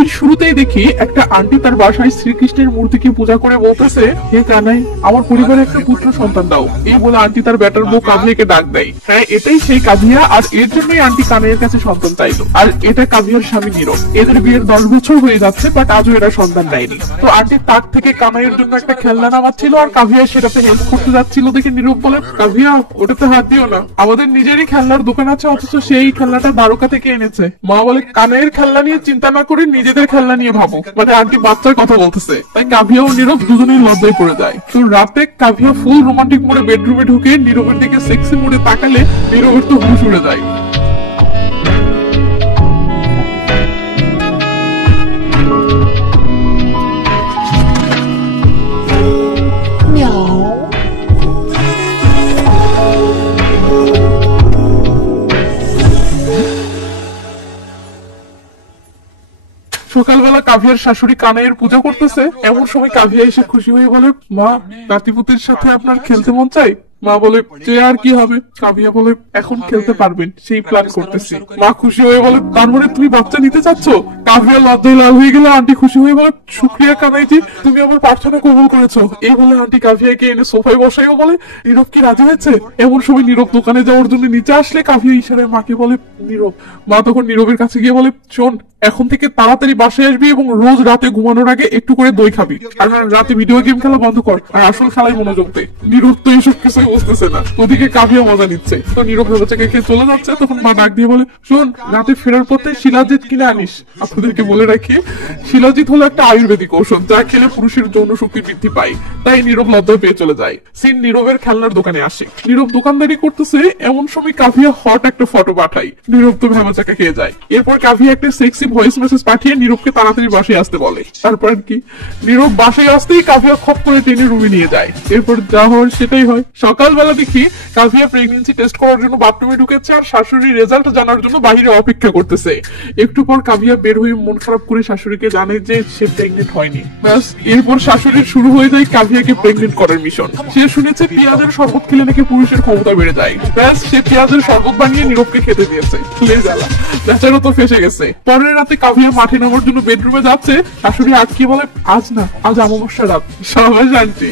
ছবির শুরুতেই দেখি একটা আন্টি তার বাসায় শ্রীকৃষ্ণের মূর্তিকে পূজা করে বলতেছে, হে কানাই, আমার পরিবারে একটা পুত্র সন্তান দাও। এই বলে আন্টি তার বেটার বউ কাভিয়াকে ডাক দেয়। হ্যাঁ, এটাই সেই কাভিয়া, আর এর জন্যই আন্টি কানাইয়ের কাছে সন্তান চাইলো। আর এটা কাভিয়ার স্বামী নীরব। এদের বিয়ের 10 বছর হয়ে যাচ্ছে, বাট আজও এরা সন্তান নেয়নি। তো আন্টি তার থেকে কানাইয়ের জন্য একটা খেলনা নামাচ্ছিল, আর কাভিয়া সেটাতে হেল্প করতে যাচ্ছিল দেখে নীরব বলে, কাভিয়া ওটাতে হাত দিও না, আমাদের নিজেরই খেলনার দোকান আছে, অথচ সেই খেলনাটা দ্বারকা থেকে এনেছে। মা বলে, কানাইয়ের খেলনা নিয়ে চিন্তা না করে নিজেদের খেলনা নিয়ে ভাবো। মানে আন্টি বাচ্চার কথা বলতেছে। তাই কাভিয়া ও নীরব দুজনেই লজ্জায় পড়ে যায়। তো রাতে কাভিয়া ফুল রোমান্টিক মোডে বেডরুমে ঢুকে নীরবের দিকে সেক্সি মোডে তাকালে নীরবের তো হুঁশ উড়ে যায়। সকালবেলা কাভিয়ার শাশুড়ি কানাইয়ের পূজা করতেছে, এমন সময় কাভিয়া এসে খুশি হয়ে বলে, মা, নাতিপুতির সাথে আপনার খেলতে মন চাই? মা বলে, যে আর কি হবে। কাভিয়া বলে, এখন খেলতে পারবেন, সেই প্ল্যান করতেছি। মা খুশি হয়ে বলে, তার মানে তুমি বাচ্চা নিতে চাচ্ছ? কাভিয়া লজ্জায় লাল হয়ে গেলে আন্টি খুশি হয়ে বলে, শুক্রিয়া কানাইজি, তুমি আমার প্রার্থনা কবুল করেছো। এই বলে আন্টি কাভিয়াকে এনে সোফায় বসাইও বলে, নীরব কি রাজি হয়েছে? এমন সময় নীরব দোকানে যাওয়ার জন্য নিচে আসলে কাভিয়া ইশারায় মাকে বলে, নীরব। মা তখন নীরবের কাছে গিয়ে বলে, শোন, এখন থেকে তাড়াতাড়ি বাসায় আসবি এবং রোজ রাতে ঘুমানোর আগে একটু করে দই খাবি। আর রাতে ভিডিও গেম খেলা বন্ধ কর, আর আসল খেলায় মনোযোগ দে। নীরব তো এইসব কিছুই বুঝতেছে না, ওদিকে কাভিয়া মজা নিচ্ছে। তো নীরব ভেবেচাকে খেয়ে চলে যাচ্ছে, তখন মা ডাক দিয়ে বলে, শোন, রাতে ফেরার পথে শিলাজিৎ কিনে আনিস। আপনাদেরকে বলে রাখি, শিলাজিৎ হলো একটা আয়ুর্বেদিক ঔষধ, যা খেলে পুরুষের যৌন শক্তি বৃদ্ধি পায়। তাই নীরব লজ্জায় পেয়ে চলে যায়। সিন নীরবের খেলনার দোকানে আসে। নীরব দোকানদারি করতেছে, এমন সময় কাভিয়া হট একটা ফটো পাঠায়। নীরব তো ভেবেচাকে খেয়ে যায়। এরপর কাভিয়া একটা সেক্সি ভয়েস মেসেজ পাঠিয়ে নীরবকে তাড়াতাড়ি বাসায় আসতে বলে। তারপর কি, নীরব বাসায় আসতেই কাভিয়া খপ করে টেনে রুমে নিয়ে যায়। এরপর যা হওয়ার সেটাই হয়। সকালবেলা দেখি কাভিয়া প্রেগন্যান্সি টেস্ট করার জন্য বাথরুমে ঢুকেছে, আর শাশুড়ির রেজাল্ট জানার জন্য বাইরে অপেক্ষা করতেছে। একটু পর কাভিয়া বের হয়ে মন খারাপ করে শাশুড়িকে জানে যে সে প্রেগনেন্ট হয়নি। ব্যাস, এরপর শাশুড়ির শুরু হয়ে যায় কাভিয়াকে প্রেগনেন্ট করার মিশন। সে শুনেছে পেঁয়াজের শরবত খেলে নাকি পুরুষের ক্ষমতা বেড়ে যায়। ব্যাস, সে পেঁয়াজের শরবত বানিয়ে নীরবকে খেতে দিয়েছে। বেচারা তো ফেসে গেছে। পরের রাতে কাভিয়া মাঠে নামার জন্য বেডরুমে যাচ্ছে, শাশুড়ি আটকে বলে, আজ না, আজ অমাবস্যা রাত। সবাই জানছি।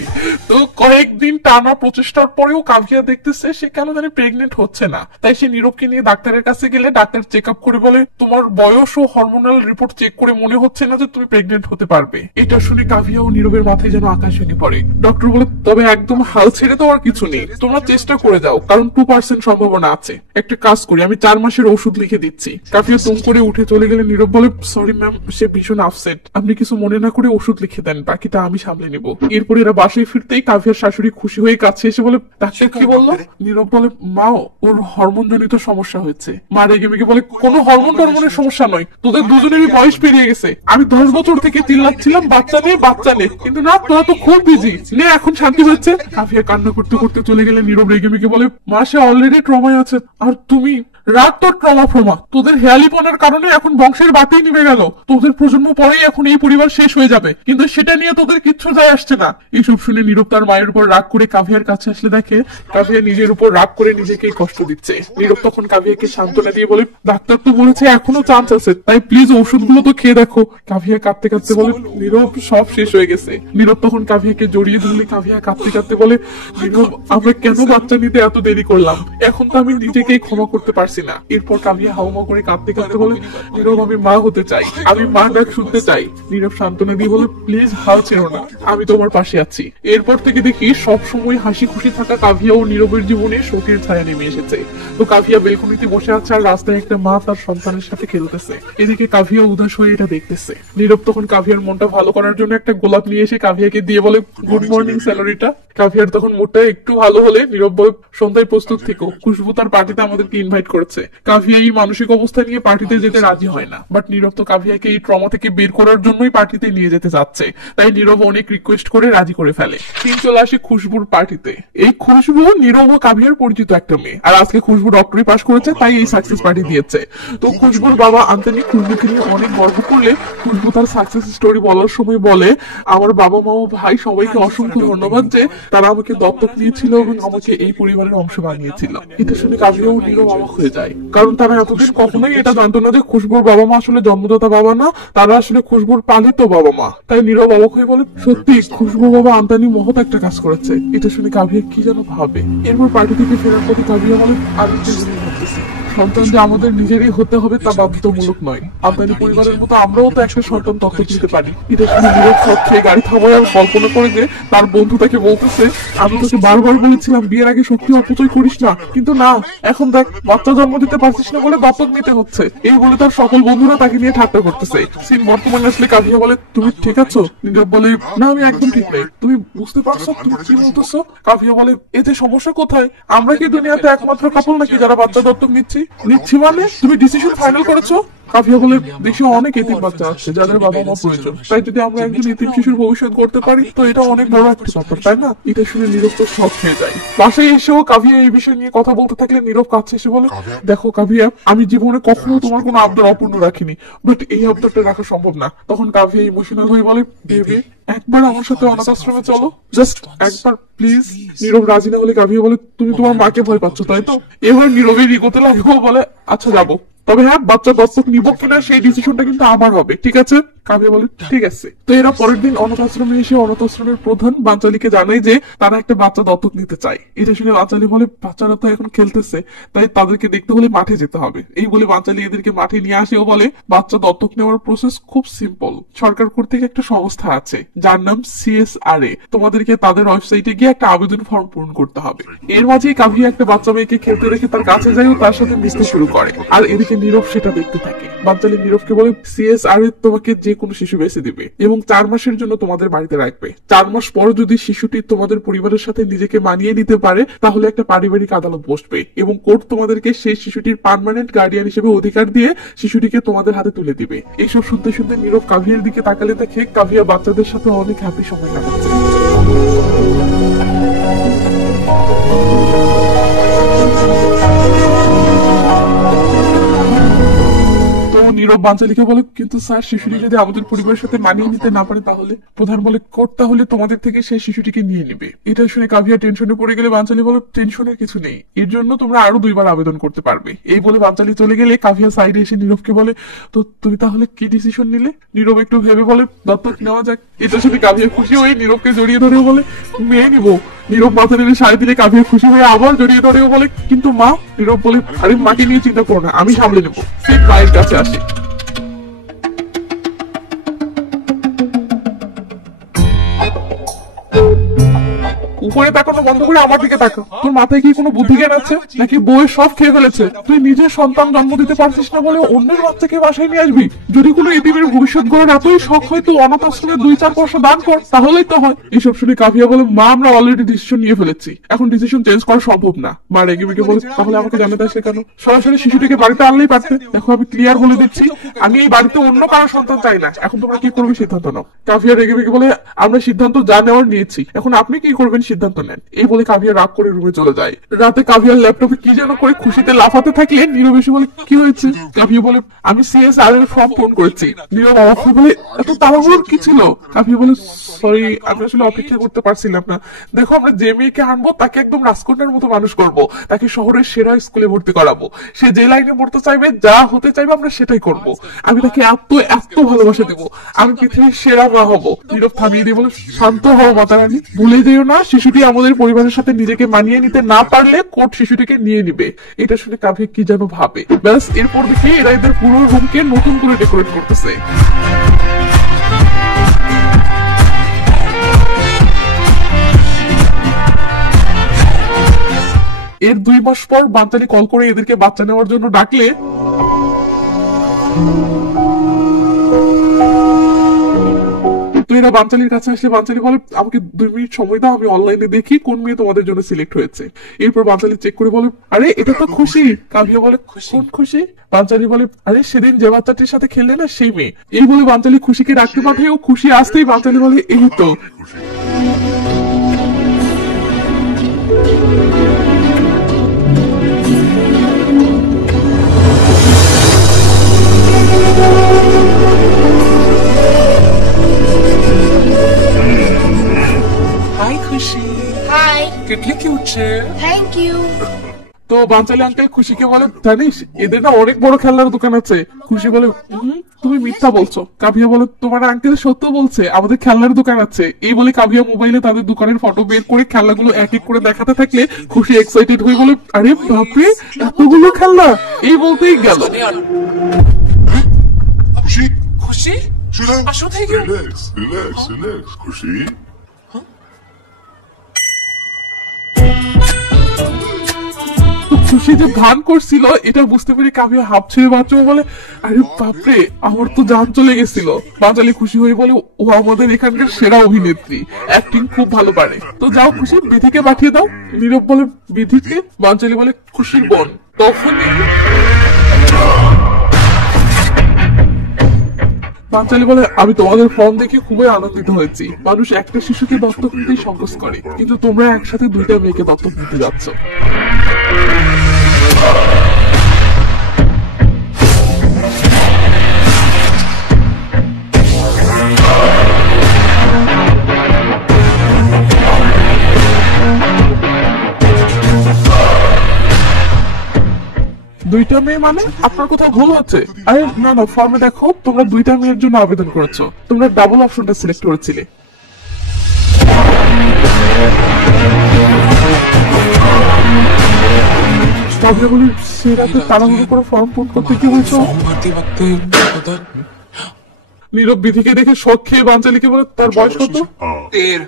তো কয়েকদিন টানা প্রচেষ্টার পরেও কাভিয়া দেখতেছে সে কেন জানি প্রেগনেন্ট হচ্ছে না। তাই সে নীরবকে নিয়ে ডাক্তারের কাছে গেলে ডাক্তার চেক আপ করে বলে, তোমার বয়স ও হরমোনাল রিপোর্ট চেক করে মনে হচ্ছে না যে তুমি প্রেগনেন্ট হতে পারবে। এটা শুনে কাভিয়া ও নীরবের মাথায় যেন আকাশ ভেঙে পড়ে। ডক্টর বলে, তবে একদম হাল ছেড়ে দেওয়ার কিছু নেই, তোমরা চেষ্টা করে যাও, কারণ 2% সম্ভাবনা আছে। একটা কাজ করি, আমি 4 মাসের ওষুধ লিখে দিচ্ছি। কাভিয়া তুম করে উঠে চলে গেলে নীরব বলে, সরি ম্যাম, সে ভীষণ আপসেট, আপনি কিছু মনে না করে ওষুধ লিখে দেন, বাকিটা আমি সামলে নেব। এরপর এরা বাসায় ফিরতেই কাভিয়ার শাশুড়ি খুশি হয়ে কাছে এসে বলে, ডাক্তার কি বললো? নীরব বলে, মা, ওর হরমোন জনিত সমস্যা হয়েছে। মা রেগে মেগে বলে, কোনো হরমোন টরমোনের সমস্যা নয়, তোদের দুজনেরই বয়স পেরিয়ে গেছে। আমি 10 বছর থেকে চিল্লাচ্ছিলাম বাচ্চা নেই বাচ্চা নেই, কিন্তু না, তোরা তো খুব বিজি নে, এখন শান্তি হচ্ছে। কাভিয়া কান্না করতে করতে চলে গেলে নীরব রেগে মেগে বলে, মা, সে অলরেডি ট্রমায় আছে, আর তুমি রাত তোর ট্রমা, তোদের হেয়ালিপনার কারণে এখন বংশের বাতি নিভে গেল, তোদের প্রজন্ম পরেই এখন এই পরিবার শেষ হয়ে যাবে, কিন্তু সেটা নিয়ে তোদের কিচ্ছু যায় আসছে না। এইসব শুনে নীরব তার মায়ের উপর রাগ করে কাভিয়ার কাছে আসলে দেখে কাভিয়া নিজের উপর রাগ করে নিজেকেই কষ্ট দিচ্ছে। নীরব তখন কাভিয়াকে সান্ত্বনা দিয়ে বলে, ডাক্তার তো বলেছে এখনো চান্স আছে, তাই প্লিজ ওষুধগুলো তো খেয়ে দেখো। কাভিয়া কাঁদতে কাঁদতে বলে, নীরব, সব শেষ হয়ে গেছে। নীরব তখন কাভিয়াকে জড়িয়ে ধরলে কাভিয়া কাঁদতে কাঁদতে বলে, নীরব, আমরা কেন বাচ্চা নিতে এত দেরি করলাম? এখন তো আমি নিজেকেই ক্ষমা করতে পারছি না। এরপর কাভিয়া হাউমা করে কাঁদতে কাঁদতে বলে, নীরব, আমি মা হতে চাই, আমি মা ডাক শুনতে চাই। নীরব সান্ত্বনা দিয়ে বলে, প্লিজ হাল ছেড়ো না, আমি তোমার পাশে আছি। এরপর থেকে দেখি সব সময় হাসি খুশি থাকা কাভিয়া ও নীরবের জীবনে শোকের ছায়া নেমে এসেছে। তো কাভিয়া বেলকনিতে বসে আছে, আর রাস্তায় একটা মা তার সন্তানের সাথে খেলতেছে। এদিকে কাভিয়া উদাস হয়ে এটা দেখতেছে। নীরব তখন কাভিয়ার মনটা ভালো করার জন্য একটা গোলাপ নিয়ে এসে কাভিয়াকে দিয়ে বলে, গুড মর্নিং স্যালারিটা। কাভিয়ার তখন মুডটা একটু ভালো হলে নীরব বলে, সন্ধ্যায় প্রস্তুত থেকো, খুশবু তার পার্টিতে আমাদেরকে ইনভাইট করেছে। কাভিয়া এই মানসিক অবস্থা নিয়ে পার্টিতে যেতে রাজি হয় না, বাট নীরব তো কাভিয়াকে এই ট্রমা থেকে বের করার জন্যই পার্টিতে নিয়ে যেতে চাচ্ছে। তাই নীরব অনেক রিকোয়েস্ট করে রাজি করে ফেলে। সিন চলে আসে খুশবুর পার্টিতে। এই খুশবু নীরব ও কাভিয়ার পরিচিত একটা মেয়ে, আর আজকে খুশবু ডক্টরি পাস করেছে, তাই এই সাকসেস পার্টি দিয়েছে। তো খুশবুর বাবা আন্তনি খুশবুকে নিয়ে অনেক গর্ব করলে খুশবু তার সাকসেস স্টোরি বলার সময় বলে, আমার বাবা মা ও ভাই সবাইকে অসংখ্য ধন্যবাদ যে তারা আমাকে দত্তক দিয়েছিল এবং আমাকে এই পরিবারের অংশ বানিয়েছিল। এটা শুনে কাভিয়া ও নীরব অবাক হয়ে যায়। যায়, কারণ তারা এতদিন কখনোই এটা জানতো না যে খুশবুর বাবা মা আসলে জন্মদাতা বাবা না, তারা আসলে খুশবুর পালিত বাবা মা। তাই নীরব অবাক হয়ে বলে, সত্যি খুশবুর বাবা আমদানি মহৎ একটা কাজ করেছে। এটা শুনে কাভিয়া কি যেন ভাবে। এরপর পার্টি থেকে ফেরার পথে কাভিয়া বলে, আর একটু ভাবতেছি সন্তান যে আমাদের নিজেরই হতে হবে তা বাধ্যতামূলক নয়। আমদানি পরিবারের মতো আমরাও তো একটা সন্তান দত্তক নিতে পারি। এটা শুনে নীরব সব খেয়ে গাড়ি থামায় আর কল্পনা করে যে তার বন্ধু তাকে বলতেছে, আমি তোকে বারবার বলেছিলাম বিয়ের আগে শক্তি অপচয় করিস না, কিন্তু না, এখন দেখ বাচ্চা জন্ম দিতে পারছিস না বলে দত্তক নিতে হচ্ছে। এই বলে তার সকল বন্ধুরা তাকে নিয়ে ঠাট্টা করতেছে। সিন বর্তমানে আসলে কাভিয়া বলে, তুমি ঠিক আছো? নীরব বলে, না আমি একদম ঠিক নেই। তুমি বুঝতে পারছো তুমি কি বলতেছো? কাভিয়া বলে, এতে সমস্যা কোথায়? আমরা কি দুনিয়াতে একমাত্র কাপল নাকি যারা বাচ্চা দত্তক নিচ্ছি মানে তুমি ডিসিশন ফাইনাল করেছো? কাভিয়া বলে, দেশে অনেক এতিম বাচ্চা আছে যাদের বাবা মা প্রয়োজন, তাই যদি আমরা একজন এতিম শিশুর ভবিষ্যৎ করতে পারি তো এটা অনেক বড় একটা ব্যাপার, তাই না? এটা শুনে নীরব তো শক হয়ে যায়। বাসায় এসেও কাভিয়া এই বিষয় নিয়ে কথা বলতে থাকলে নীরব কাছে এসে বলে, দেখো কাভিয়া, আমি জীবনে কখনো তোমার কোনো আবদার অপূর্ণ রাখিনি, বাট এই আবদারটা রাখা সম্ভব না। তখন কাভিয়া ইমোশনাল হয়ে বলে, বেবি একবার আমার সাথে অনাথ আশ্রমে চলো, জাস্ট একবার প্লিজ। নীরব রাজি না হলে কাভিয়া বলে, তুমি তোমার মাকে ভয় পাচ্ছ তাই তো? এবার নীরবের ইগোতে লাগবো বলে, আচ্ছা যাবো, তবে হ্যাঁ বাচ্চা দত্তক নিব কিনা সেই ডিসিশনটা কিন্তু আমার হবে, ঠিক আছে? কাভিয়া বলে, ঠিক আছে। তো এরা পরের দিন অনাথ আশ্রমে এসে অনাথ আশ্রমের প্রধান বাঞ্চালিকে জানায় যে তারা একটা বাচ্চা দত্তক নিতে চায়। এটা শুনে বাঞ্চালি বলে, বাচ্চারা তো এখন খেলতেছে, তাই তাদেরকে দেখতে হলে মাঠে যেতে হবে। এই বলে বাঞ্চালি এদেরকে মাঠে নিয়ে আসে ও বলে, বাচ্চা দত্তক নেওয়ার প্রসেস খুব সিম্পল। সরকার কর্তৃক একটা সংস্থা আছে যার নাম CSRA। তোমাদেরকে তাদের ওয়েবসাইটে গিয়ে একটা আবেদন ফর্ম পূরণ করতে হবে। এর মাঝেই কাভিয়া একটা বাচ্চা মেয়েকে খেলতে রেখে তার কাছে যায় ও তার সাথে মিশতে শুরু করে, আর এদিকে নীরব সেটা দেখতে থাকে। বাচ্চালি নীরবকে বলে, CSRA তোমাকে যে কোনো শিশু বেছে দিবে এবং 4 মাসের জন্য তোমাদের বাড়িতে রাখবে। 4 মাস পর যদি শিশুটি তোমাদের পরিবারের সাথে নিজেকে মানিয়ে নিতে পারে তাহলে একটা পারিবারিক আদালত বসবে এবং কোর্ট তোমাদেরকে সেই শিশুটির পার্মানেন্ট গার্ডিয়ান হিসেবে অধিকার দিয়ে শিশুটিকে তোমাদের হাতে তুলে দিবে। এইসব শুনতে শুনতে নীরব কাভিয়ার দিকে তাকালে দেখে কাভিয়া বাচ্চাদের সাথে অনেক হ্যাপি সময় কাটাচ্ছে। নীরব বাঞ্চালিকে বলে, কিন্তু স্যার শিশুটি যদি আমাদের পরিবারের সাথে মানিয়ে নিতে না পারে তাহলে? প্রধান বলে, কোর্ট তাহলে তোমাদের থেকে সেই শিশুটিকে নিয়ে নিবে। এটা শুনে কাভিয়া টেনশনে পড়ে গেলে বাঞ্চালি বলে, টেনশনের কিছু নেই, এর জন্য তোমরা আরো 2 বার আবেদন করতে পারবে। এই বলে বাঞ্চালি চলে গেলে কাভিয়া সাইডে এসে নীরবকে বলে, তো তুমি তাহলে কি ডিসিশন নিলে? নীরব একটু ভেবে বলে, দত্তক নেওয়া যাক। এটা শুনে কাভিয়া খুশি হয়ে নীরবকে জড়িয়ে ধরে বলে, মেয়ে নিবো। নীরব মাথা নেড়ে সাড়ে দিলে কাভিয়া খুশি হয়ে আবার জড়িয়ে ধরেও বলে, কিন্তু মা? নীরব বলে, আরে মাকে নিয়ে চিন্তা করো না, আমি সামলে নেবো। সেই মায়ের কাছে আসে। উপরে তাকানো বন্ধ করে আমার দিকে তাকা। তোর মাথায় কি কোনো বুদ্ধি জ্ঞান আছে নাকি বউয়ের সব খেয়ে ফেলেছে? তুই নিজের সন্তান জন্ম দিতে পারছিস না বলে অন্যের বাচ্চাকে বাসায় নিয়ে আসবি? যদি কোনো এতিমের ভবিষ্যৎ গড়ার এতই শখ হয় তো অনাথ আশ্রমে 2-4 পয়সা দান কর, তাহলেই তো হয়। এইসব শুনে কাভিয়া বলে, মা আমরা অলরেডি ডিসিশন নিয়ে ফেলেছি, এখন ডিসিশন চেঞ্জ করা সম্ভব না। মা রেগে মেগে বলে, তাহলে আমাকে জানাতে আসে কেন? সরাসরি শিশুটিকে বাড়িতে আনলেই পারতে। দেখো আমি ক্লিয়ার বলে দিচ্ছি, আমি এই বাড়িতে অন্য কারো সন্তান চাই না। এখন তোমরা কি করবে সিদ্ধান্ত নাও। কাভিয়া রেগে মেগে বলে, আমরা সিদ্ধান্ত যা নেওয়ার নিয়েছি, এখন আপনি কি করবেন সিদ্ধান্ত নেন। এই বলে কাভিয়া রাগ করে রুমে চলে যায়। রাতে কাভিয়ার ল্যাপটপে কি যেন করে খুশিতে লাফাতে থাকলে নীরব এসে বলে, কি হয়েছে? কাভিয়া বলে, আমি CSR এর ফর্ম পূরণ করেছি। নীরব অবাক হয়ে বলে, এত তাড়াহুড়োর কি ছিল? কাভিয়া বলে, সরি আমি আসলে অপেক্ষা করতে পারছিলাম না। দেখো আমরা যে মেয়েকে আনবো তাকে একদম রাজকন্যার মতো মানুষ করব, তাকে শহরের সেরা স্কুলে ভর্তি করাবো। সে যে লাইনে পড়তে চাইবে, যা হতে চাইবে আমরা সেটাই করব। আমি তাকে এত এত ভালোবাসা দেবো, আমি পৃথিবীর সেরা মা হব। নীরব থামিয়ে দিয়ে বলে, শান্ত হও মাতারানী, ভুলে যেও না শিশুটি আমাদের পরিবারের সাথে নিজেকে মানিয়ে নিতে না পারলে কোর্ট শিশুটিকে নিয়ে নিবে। এটা শুনে কাভিয়া কি যেন ভাবে। ব্যাস এরপর দেখে এরা এদের পুরো রুমকে নতুন করে ডেকোরেট করতেছে। এর 2 মাস পর বাঞ্চালি কল করে এদেরকে বাচ্চা নেওয়ার জন্য ডাকলে তো এরা বাঞ্চালির কাছে আসলে বাঞ্চালি বলে, আমাকে 2 মিনিট সময় দাও, আমি অনলাইনে দেখি কোন মেয়ে তোমাদের জন্য সিলেক্ট হয়েছে। এরপর বাঞ্চালি চেক করে বলে, আরে এটা তো খুশি। কাভিয়া বলে, কোন খুশি? বাঞ্চালি বলে, আরে সেদিন যে বাচ্চাটির সাথে খেললে না সেই মেয়ে। এই বলে বাঞ্চালি খুশিকে ডাকতে পাঠায় ও খুশি আসতেই বাঞ্চালি বলে, এই তো। हाय खुशी, हाय, कितनी क्यूट छे। Thank you. তো বাঞ্চালি আঙ্কেল খুশিকে বলে, জানিস এদের না অনেক বড় খেলনার দোকান আছে। খুশি বলে, তুমি মিথ্যা বলছো। কাভিয়া বলে, তোমার আঙ্কেল সত্য বলছে, আমাদের খেলনার দোকান আছে। এই বলে কাভিয়া মোবাইলে তাদের দোকানের ফটো বের করে খেলনাগুলো এক এক করে দেখাতে থাকলে খুশি এক্সাইটেড হয়ে বলে, আরে বাপরে এতগুলো খেলনা, এই বলতেই গেল। খুশি খুশি আসো থেকে রিল্যাক্স রিল্যাক্স রিল্যাক্স খুশি খুশি যে ধান করছিল এটা বুঝতে পেরে কাভিয়া হাফ ছেড়ে বাঁচবে বলে, আরে বাপরে আমার তো জান চলে গেছিল। বাঞ্চালি খুশি হয়ে বলে, ও আমাদের এখানকার সেরা অভিনেত্রী, অ্যাক্টিং খুব ভালো পারে। তো যাও খুশি, বিধিকে পাঠিয়ে দাও। নীরব বলে, বিধিকে? বাঞ্চালি বলে, খুশির বোন। তখনই বাঞ্চালি বলে, আমি তোমাদের ফর্ম দেখে খুবই আনন্দিত হয়েছি। মানুষ একটা শিশুকে দত্তক নিতেই সংকোচ করে, কিন্তু তোমরা একসাথে দুইটা মেয়েকে দত্তক নিতে যাচ্ছ। দুইটা মেয়ে মানে? আপনার কোথাও ভুল হচ্ছে। আরে না না, ফর্মে দেখো তোমরা দুইটা মেয়ের জন্য আবেদন করেছো, তোমরা ডাবল অপশনটা সিলেক্ট করেছিলে। কাভিয়া বলি, সে রাতে তাড়াহুড়ো করে ফর্ম পূরণ করতে কি বলছো? নীরব বিধিকে দেখে শখ খেয়ে বাঞ্চালিকে বলে, তার বয়স কত? 13।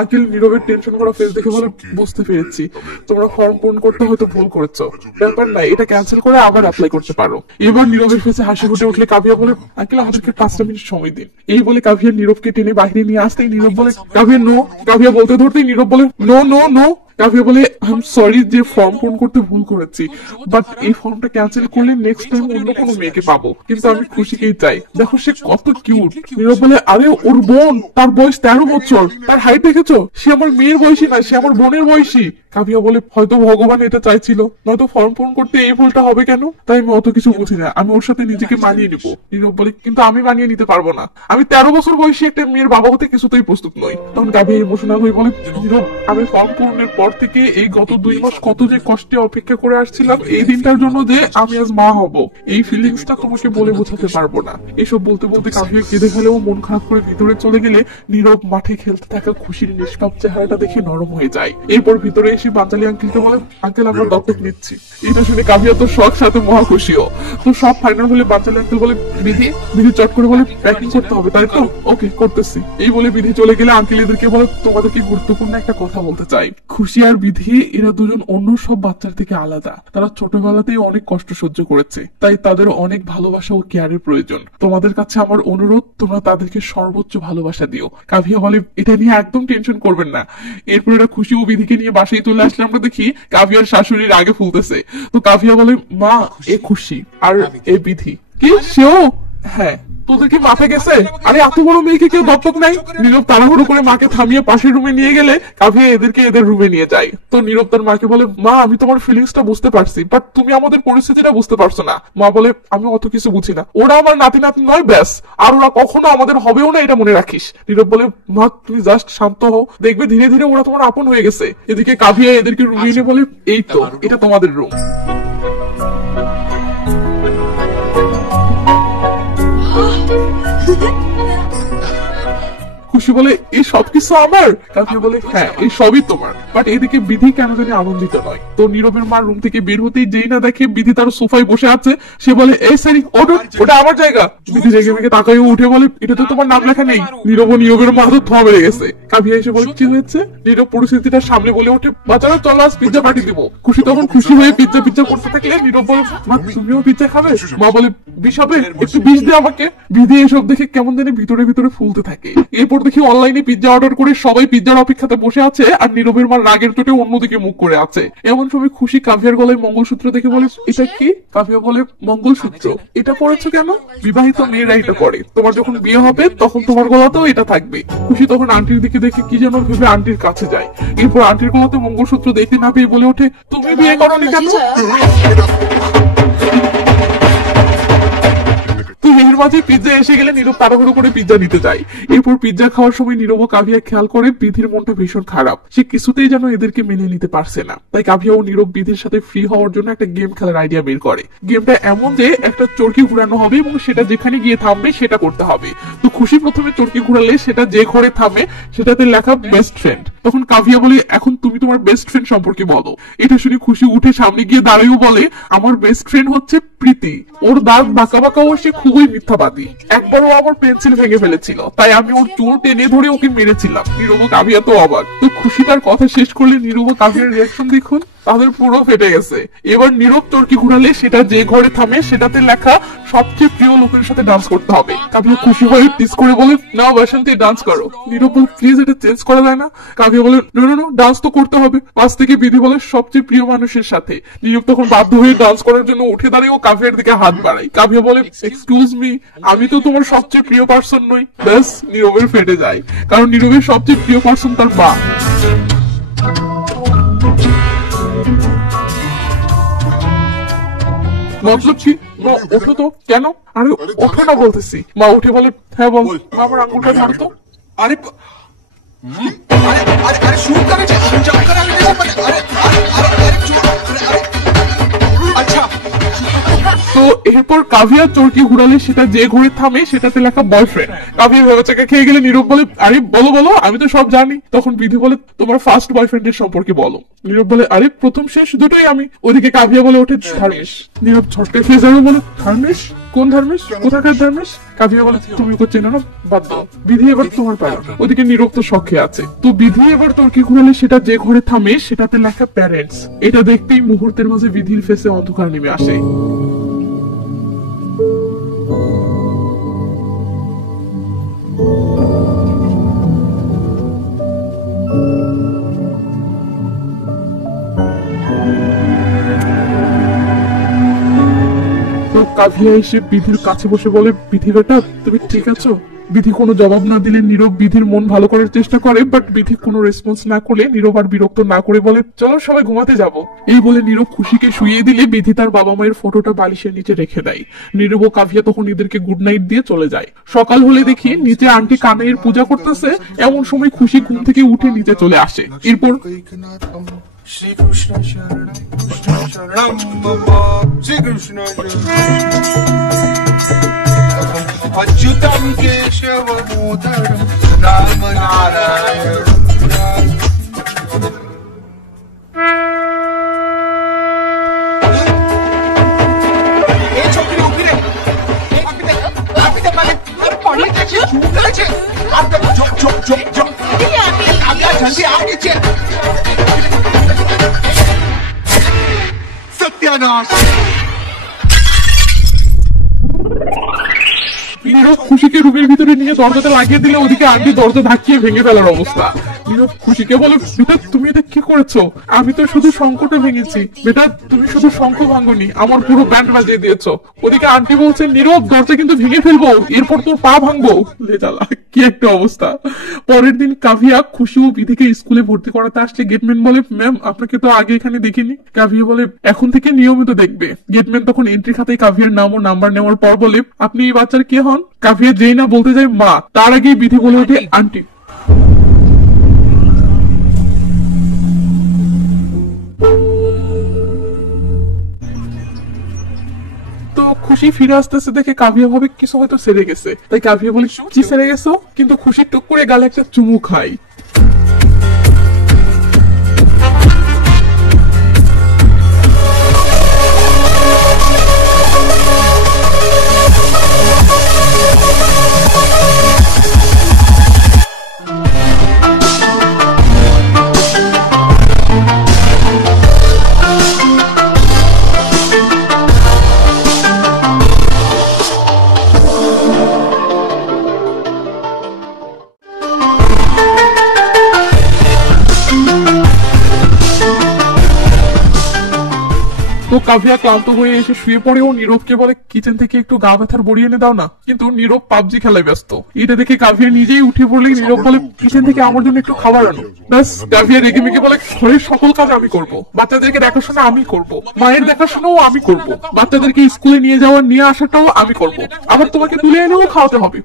আঙ্কেল নীরবের টেনশন করা ফেস দেখে বলে, বুঝতে পেরেছি তোমরা ফর্ম পূরণ করতে হয়তো ভুল করেছো, ব্যাপার নাই, এটা ক্যান্সেল করে আবার অ্যাপ্লাই করতে পারো। এবার নীরবের ফেসে হাসি ফুটে উঠলে কাভিয়া বলে, আঙ্কেল আমাদেরকে 5টা মিনিট সময় দিন। এই বলে কাভিয়া নীরবকে টেনে বাইরে নিয়ে আসতেই নীরব বলে, কাভিয়া নো। কাভিয়া বলতে ধরতেই নীরব বলে, নো নো নো। কাভিয়া বলে, আই এম সরি যে ফর্ম পূরণ করতে ভুল করেছি, বাট এই ফর্মটা ক্যান্সেল করলে নেক্সট টাইম অন্য কোনো মেয়েকে পাবো, কিন্তু আমি খুশিকেই চাই। দেখো সে কত কিউট। নীরব বলে, আরে ওর বোন, তার বয়স 13 বছর, তার হাইট দেখেছো? সে আমার মেয়ের বয়সী না, সে আমার বোনের বয়সী। কাভিয়া বলে, হয়তো ভগবান এটা চাইছিল, নয়তো ফর্ম পূরণ করতে এই ভুলটা হবে কেন? তাই আমি অত কিছু বুঝি না, আমি ওর সাথে নিজেকে মানিয়ে নিবো। নীরব বলে, কিন্তু আমি মানিয়ে নিতে পারবো না, আমি 13 বছর বয়সী একটা মেয়ের বাবা হতে কিছুতেই প্রস্তুত নই। তখন কাভিয়া ইমোশনাল হয়ে বলে, নীরব আমি ফর্ম পূরণের পর থেকে এই গত 2 মাস কত যে কষ্টে অপেক্ষা করে আসছিলাম এই দিনটার জন্য, যে আমি আজ মা হব, এই ফিলিংসটা তোমাকে বলে বোঝাতে পারবো না। এসব বলতে বলতে কাভিয়া কেঁদে ফেলেও মন খারাপ করে ভিতরে চলে গেলে নীরব মাঠে খেলতে থাকা খুশির নিষ্পাপ চেহারাটা দেখে নরম হয়ে যায়। এরপর ভিতরে এসে বাঞ্চালি আঙ্কেলকে বলে, আঙ্কেল আমরা দত্তক নিচ্ছি। এটা শুনে কাভিয়া তো শখ সাথে মহা খুশিও। তো সব ফাইনাল হলে বাঞ্চালি আঙ্কেল বলে, বিধি চট করে বলে, প্যাকিং করতে হবে তাই তো? ওকে করতেছি। এই বলে বিধি চলে গেলে আঙ্কেল এদেরকে বলে, তোমাদেরকে গুরুত্বপূর্ণ একটা কথা বলতে চাই। খুশি আর বিধি এরা দুজন অন্য সব বাচ্চার থেকে আলাদা, তারা ছোটবেলাতেই অনেক কষ্ট সহ্য করেছে, তাই তাদের অনেক ভালোবাসা ও কেয়ারের প্রয়োজন। তোমাদের কাছে আমার অনুরোধ, তোমরা তাদেরকে সর্বোচ্চ ভালোবাসা দিও। কাভিয়া বলে, এটা নিয়ে একদম টেনশন করবেন না। এরপর এরা খুশি ও বিধিকে নিয়ে বাসায় চলে আসলে আমরা দেখি কাভিয়ার শাশুড়ির আগে ফুলতেছে। তো কাভিয়া বলে, মা এ খুশি আর এ বিধি। কি সেও? হ্যাঁ। তোদের কি মাথা গেছে? আরে এত বড় মেয়েকে কেউ দত্তক নাই? নীরব তাড়াহুড়ো করে মাকে থামিয়ে পাশের রুমে নিয়ে গেলে কাভিয়া এদেরকে এদের রুমে নিয়ে যায়। তো নীরব তার মাকে বলে, মা আমি তোমার ফিলিংসটা বুঝতে পারছি, বাট তুমি আমাদের পরিস্থিতিটা বুঝতে পারছো না। মা বলে, আমি অত কিছু বুঝি না, ওরা আমার নাতি নাতনি নয় ব্যাস, আর ওরা কখনো আমাদের হবেও না, এটা মনে রাখিস। নীরব বলে, মা তুমি জাস্ট শান্ত হও, দেখবে ধীরে ধীরে ওরা তোমার আপন হয়ে গেছে। এদিকে কাভিয়া এদেরকে রুমে এনে বলে, এই তো এটা তোমাদের রুম। খুশি বলে, এই সবকিছু আমার? কাভিয়া বলে, হ্যাঁ এই সবই তোমার, বাট এদিকে বিধি কেন জানি আনন্দিত নয়। তো নীরবের মা রুম থেকে বের হতেই যেই না দেখে বিধি তার সোফায় বসে আছে, সে বলে, এই সারি ওটা আমার জায়গা। বিধি রেগে মেগে তাকাই উঠে বলে, এটা তো তোমার নাম লেখা নেই। নীরব ও নীরবের মা তো থ বেড়ে গেছে। কাভিয়া এসে বলে, কি হয়েছে? নীরব পরিস্থিতিটা সামনে বলে ওঠে, বাচ্চারা চলো আজ পিজ্জা পাঠিয়ে দিব। খুশি তখন খুশি হয়ে পিজ্জা করতে থাকলে নীরব বলে, মা তুমিও পিজ্জা খাবে? মা বলে, বিষ হবে, একটু বিষ দে আমাকে। বিধি এসব দেখে কেমন জানি ভিতরে ভিতরে ফুলতে থাকে। এরপর দেখি অনলাইনে পিজ্জা অর্ডার করে সবাই পিজ্জার অপেক্ষাতে বসে আছে, আর নীরবের মা রাগের চোটে অন্যদিকে মুখ করে আছে। এমন সময় খুশি কাভিয়ার গলায় মঙ্গলসূত্র দেখে বলে, এটা কি? কাভিয়া বলে, মঙ্গলসূত্র। এটা পড়েছো কেন? বিবাহিত মেয়েরা এটা পড়ে, তোমার যখন বিয়ে হবে তখন তোমার গলাতেও এটা থাকবে। খুশি তখন আন্টির দিকে দেখে কি যেন ভেবে আন্টির কাছে যায়। এরপর আন্টির গলাতে মঙ্গলসূত্র দেখতে না পেয়ে বলে ওঠে, তুমি বিয়ে করোনি কেন? তো এর মাঝে পিৎজা এসে গেলে নীরব তাড়াহুড়ো করে পিৎজা নিতে যায়। এরপর পিৎজা খাওয়ার সময় নীরব ও কাভিয়া খেয়াল করে বিধির মনটা ভীষণ খারাপ, সে কিছুতেই যেন এদেরকে মেনে নিতে পারছে না। তাই কাভিয়া ও নীরব বিধির সাথে ফ্রি হওয়ার জন্য একটা গেম খেলার আইডিয়া বের করে। গেমটা এমন যে একটা চরকি ঘুরানো হবে এবং সেটা যেখানে গিয়ে থামবে সেটা করতে হবে। তো খুশি প্রথমে চরকি ঘুরালে সেটা যে ঘরে থামে সেটাতে লেখা বেস্ট ফ্রেন্ড। তখন কাভিয়া বলে, এখন তুমি তোমার বেস্ট ফ্রেন্ড সম্পর্কে বলো। এটা শুনে খুশি উঠে সামনে গিয়ে দাঁড়ায়ও বলে, আমার বেস্ট ফ্রেন্ড হচ্ছে প্রীতি, ওর দাঁত বাঁকা বাঁকা ও সে খুবই মিথ্যাবাদী। একবার ও আমার পেন্সিল ভেঙে ফেলেছিল, তাই আমি ওর চুল টেনে ধরে ওকে মেরেছিলাম। নীরব ও কাভিয়া তো অবাক। তো খুশি তার কথা শেষ করলে নীরব ও কাভিয়ার রিয়াকশন দেখুন, তাদের পুরো ফেটে গেছে। এবার নীরব চরকি ঘুরালে সেটা যে ঘরে থামে সেটাতে লেখা সবচেয়ে প্রিয় লোকের সাথে ডান্স করতে হবে। কাভিয়া খুশি হয়ে টিস করে বলে, না বাসন্তী ডান্স করো। নীরব বলে, প্লিজ এটা চেঞ্জ করা যায় না? কাভিয়া বলে, নো নো নো, ডান্স তো করতে হবে। পাশ থেকে বিধি বলে, সবচেয়ে প্রিয় মানুষের সাথে। নীরব তখন বাধ্য হয়ে ডান্স করার জন্য উঠে দাঁড়িয়ে ও কাভিয়ার দিকে হাত বাড়ায়। কাভিয়া বলে, এক্সকিউজ মি, আমি তো তোমার সবচেয়ে প্রিয় পার্সন নই। ব্যাস, নীরবের ফেটে যায়, কারণ নীরবের সবচেয়ে প্রিয় পার্সন তার মা। মতলব কি? মা ওঠো তো। কেন? আরে ওঠো না বলতেছি। মা উঠে বলে, হ্যাঁ বল। মা আমার আঙুলটা ধরতো। अरे अरे अरे अरे शूट करे जंप करा अरे अरे अरे अरे अच्छा। তো এরপর কাভিয়া চরকি ঘুরালে সেটা যে ঘরে থামে সেটাতে লেখা বয়ফ্রেন্ড। কাভিয়া ভেবেচাকা খেয়ে গেলে নীরব বলে, আরে বলো বলো, আমি তো সব জানি। তখন বিধি বলে, তোমার ফার্স্ট বয়ফ্রেন্ডের সম্পর্কে বলো। নীরব বলে, আরে প্রথম শেষ দুটোই আমি। ওদিকে কাভিয়া বলে ওঠে, ধর্মেশ। নীরব ঝটকা খেয়ে যাবে বলে, ধর্মেশ? কোন ধর্মেশ? কোথাকার ধর্মেশ? কাভিয়া বলে, তুমি ওকে চেনো না, বাদ দাও। বিধি এবার তোমার পালা। ওদিকে নীরব তো শখে আছে। তো বিধি এবার চরকি ঘুরালে সেটা যে ঘরে থামে সেটাতে লেখা প্যারেন্টস। এটা দেখতেই মুহূর্তের মাঝে বিধির ফেসে অন্ধকার নেমে আসে। কাভিয়া এসে বিধির কাছে বসে বলে, বিধি বেটা তুমি ঠিক আছো? বিধি কোনো জবাব না দিলে নীরব বিধির মন ভালো করার চেষ্টা করে, বাট বিধি কোনো রেসপন্স না করলে নীরব আর বিরক্ত না করে বলে, চলো সবাই ঘুমাতে যাব। এই বলে নীরব খুশিকে শুইয়ে দিলে বিধি তার বাবা মায়ের ফটোটা বালিশের নিচে রেখে দেয়। নীরব ও কাভিয়া তখন এদেরকে গুড নাইট দিয়ে চলে যায়। সকাল হলে দেখি নিচে আন্টি কানাইয়ের পূজা করতেছে। এমন সময় খুশি ঘুম থেকে উঠে নিচে চলে আসে। এরপর श्री कृष्ण शरणम मम श्री कृष्ण अच्युतम केशव मोदरम राम नारायण। এই ছোকরি উঠি রে, আপনি মানে আর পড়লে কাছে ঝুঁক আছে। আপনি জপ জপ জপ জপ আপনি জলদি आ नीचे। सत्यानाश। নীরব খুশিকে রুমের ভিতরে নিয়ে দরজাটা লাগিয়ে দিলে ওদিকে আন্টি দরজা ধাক্কিয়ে ভেঙে ফেলার অবস্থা। নীরব খুশিকে বলে, বেটা তুমি এটা কি করেছো? আমি তো শুধু শঙ্খটা ভেঙেছি। বেটা তুমি শুধু শঙ্খ ভাঙনি, আমার পুরো ব্যান্ড বাজিয়ে দিয়েছো। ওদিকে আন্টি বলছে, নীরব দরজা কিন্তু ভেঙে ফেলবো, এরপর তোর পা ভাঙবো। লেজালা কি একটা অবস্থা। পরের দিন কাভিয়া খুশি ও বিধিকে স্কুলে ভর্তি করাতে আসলে গেটম্যান বলে, ম্যাম আপনাকে তো আগে এখানে দেখিনি। কাভিয়া বলে, এখন থেকে নিয়মিত দেখবে। গেটম্যান তখন এন্ট্রি খাতায় কাভিয়ার নাম ও নাম্বার নেওয়ার পর বলে, আপনি এই বাচ্চার কে হন? কাভিয়া যেই না বলতে যায় মা, তার আগেই বিধি বলে ওঠে, আন্টি। তো খুশি ফিরে আসতেছে দেখে কাভিয়া ভাবে কিছু হয়তো সেরে গেছে। তাই কাভিয়া বলে, কি সেরে গেছো? কিন্তু খুশি টুক করে গালে একটা চুমু খায়। কাভিয়া ক্লান্ত হয়ে এসে শুয়ে পড়েও নীরবকে বলে কিচেন থেকে একটু গা ব্যথার বড়ি এনে দাও না, কিন্তু নীরব পাবজি খেলায় ব্যস্ত। এটা দেখে কাভিয়া নিজেই উঠে পড়লে নীরব বলে কিচেন থেকে আমার জন্য একটু খাবার আনো। ব্যাস কাভিয়া রেগে মেগে বলে ঘরের সকল কাজ আমি করব, বাচ্চাদেরকে দেখাশোনা আমি করব, মায়ের দেখাশোনাও আমি করব, বাচ্চাদেরকে স্কুলে নিয়ে যাওয়া নিয়ে আসাটাও আমি করব, আবার তোমাকে তুলে এনেও খাওয়াতে হবে।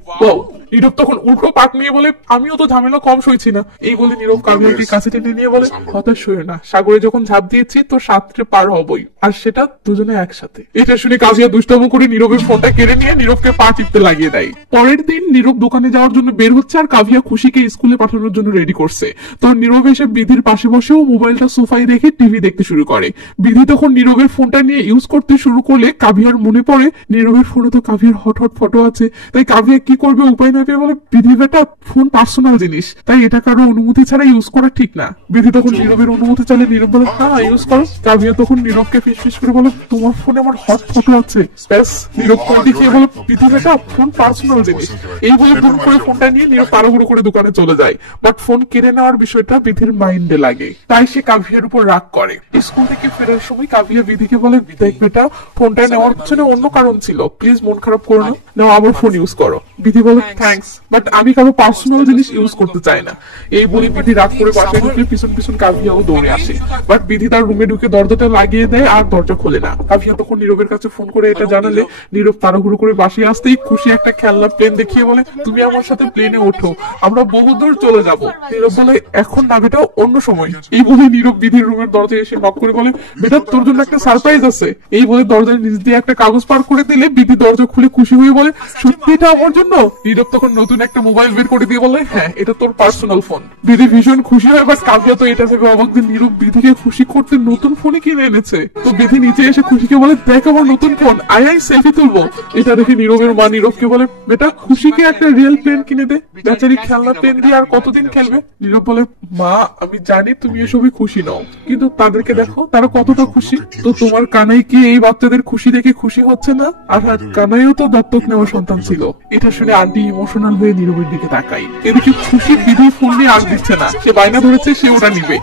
নীরব তখন উল্টো পাক নিয়ে বলে আমিও তো ঝামেলা কম সইছি না। এই বলে নীরব কাভিয়াকে কাছে টেনে নিয়ে বলে হতাশ হয়ে না, সাগরে যখন ঝাঁপ দিয়েছি তো সাঁতরে পার হবই, আর সেটা দুজনে একসাথে। এটা শুনে কাভিয়া দুষ্টামো করে নীরবের ফোনটা কেড়ে নিয়ে নীরবকে পা টিপতে লাগিয়ে দেয়। পরের দিন নীরব দোকানে যাওয়ার জন্য বের হচ্ছে আর কাভিয়া খুশিকে স্কুলে পাঠানোর জন্য রেডি করছে। তো নীরব এসে বিধির পাশে বসেও মোবাইলটা সোফায় রেখে টিভি দেখতে শুরু করে। বিধি তখন নীরবের ফোনটা নিয়ে ইউজ করতে শুরু করলে কাভিয়ার মনে পড়ে নীরবের ফোনে তো কাভিয়ার হট হট ফটো আছে। তাই কাভিয়া কি করবে উপায় না পেয়ে বলে বিধি বেটা ফোন পার্সোনাল জিনিস, তাই এটা কারো অনুমতি ছাড়া ইউজ করা ঠিক না। বিধি তখন নীরবের অনুমতি চাইলে নীরব বলে হ্যাঁ ইউজ করো। কাভিয়া তখন নীরবকে ফিস করে বলে তোমার ফোনে আমার হট ফটো আছে। ব্যাস নীরব ফোন দেখিয়ে বলে বিধি বেটা ফোন পার্সোনাল জিনিস। এই বলে ফোন করে ফোনটা নিয়ে নীরব তাড়াহুড়ো করে দোকানে চলে যায়। বাট ফোন কেড়ে নেওয়ার বিষয়টা বিধির মাইন্ডে লাগে, তাই সে কাভিয়ার উপর রাগ করে। স্কুল থেকে ফেরার সময় কাভিয়া বিধিকে বলে বিধায়ক বেটা ফোনটা নেওয়ার পিছনে অন্য কারণ ছিল, প্লিজ মন খারাপ করো না, নাও আবার ফোন ইউজ করো। বিধি বলে থ্যাঙ্কস, বাট আমি কারো পার্সোনাল জিনিস ইউজ করতে চাই না। এই বলে বিধি রাগ করে বাসায় ঢুকে পিছন পিছন কাভিয়াও দৌড়ে আসে। বাট বিধি তার রুমে ঢুকে দরজাটা লাগিয়ে দেয় আর দরজা খোলে না। কাভিয়া তখন নীরবের কাছে ফোন করে এটা জানালে নীরব তাড়াহুড়ো করে বাসায় আসতেই খুশি একটা খেলনা প্লেন দেখিয়ে বলে তুমি আমার সাথে প্লেনে ওঠো, আমরা বহু দূর চলে যাব। নীরব বলে এখন না বেটা অন্য সময়। এই বলে নীরব বিধির রুমের দরজায় এসে নক করে বলে বেটা তোর জন্য একটা সারপ্রাইজ আছে। এই বলে দরজার নিচ দিয়ে একটা কাগজ পার করে দিলে বিধি দরজা খুলে খুশি হয়ে বলে সত্যি এটা আমার জন্য? নীরব তখন নতুন একটা মোবাইল বের করে দিয়ে বলে হ্যাঁ এটা তোর পার্সোনাল ফোন। বিধি ভীষণ খুশি হয়, বাট কাভিয়া তো এটা ভেবে অবাক যে নীরব বিধিকে খুশি করতে নতুন ফোনে কিনে এনেছে। তো বিধি নিচে এসে খুশিকে বলে দেখ আমার নতুন ফোন, আই সেলফি তুলবো। এটা দেখে নীরবের মা নীরবকে বলে বেটা খুশিকে একটা রিয়েল প্লেন কিনে দে, বেচারি খেলনা প্লেন দিয়ে আর কতদিন খেলবে। নীরব বলে মা আমি জানি তুমি এসবই খুশি নও, কিন্তু তাদেরকে দেখো তারা কতটা খুশি। তো তোমার কানাই কি এই বাচ্চাদের খুশি দেখে খুশি হচ্ছে না? আর কানাইও তো দত্তক নেওয়া সন্তান ছিল। এটা শুনে আন্টি ইমোশনাল হয়ে নীরবের দিকে তাকাই। এদিকে খুশি বিধি ফোন নিয়ে আর দিচ্ছে না, সে বায়না ধরেছে সে ওটা নিবে।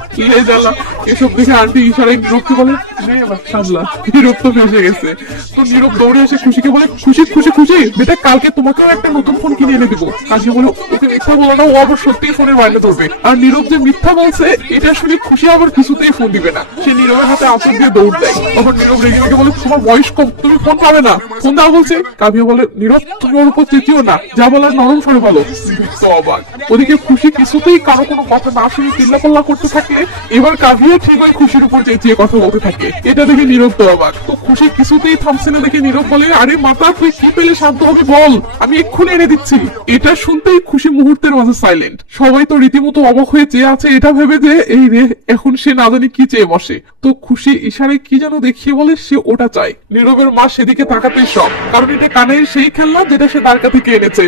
এসব দেখে আন্টি ইশারায় নীরবকে বলে সামলা। নীরব তো ফেসে গেছে। তো নীরব দৌড়ে এসে খুশিকে বলে খুশি খুশি খুশি বেটা কালকে তোমাকেও একটা নতুন ফোন কিনে এনে দেবো। কাশি বলে ওকে মিথ্যা বলো না, ও আবার সত্যি ফোনের বায়না ধরবে। আর নীরব যে মিথ্যা বলছে এটা শুনে খুশি আবার কিছুতেই ফোন দিবে না। সে নীরবের হাতে আঁচড় দিয়ে দৌড় দেয়। তখন নীরব রেগে রেগে বলে তোমার বয়স কম, তুমি ফোন পাবে না, ফোন দাও বলছে। কাভিয়া বলে নীরব তুমি ওর উপর চেঁচিও না, যা বলার নরম সরে বলো। তো অবাক। ওদিকে খুশি কিছুতেই কারো কোনো কথা না শুনে চিল্লাপাল্লা করতে থাকলে এবার কাভিয়া ঠিক হয় খুশির উপর চেঁচিয়ে কথা বলতে থাকে। এটা দেখে নীরব তো অবাক। তো খুশি কিছুতেই থামছে না দেখে নীরব বলে আরে মাথা তুই কি পেলে শান্ত হবে বল, আমি এক্ষুনি এনে দিচ্ছি। এটা শুনতেই খুশি মুহূর্তের মাঝে সাইলেন্ট। সবাই তো রীতিমতো অবাক হয়ে চেয়ে আছে এটা ভেবে যে এই রে এখন সে না জানি কি চেয়ে বসে। তো খুশি ইশারায় কি যেন দেখিয়ে বলে সে ওটা চায়। নীরবের মা সেদিকে তাকাতেই সব, কারণ এটা কানের সেই খেলনা যেটা সে দ্বারকা থেকে এনেছে।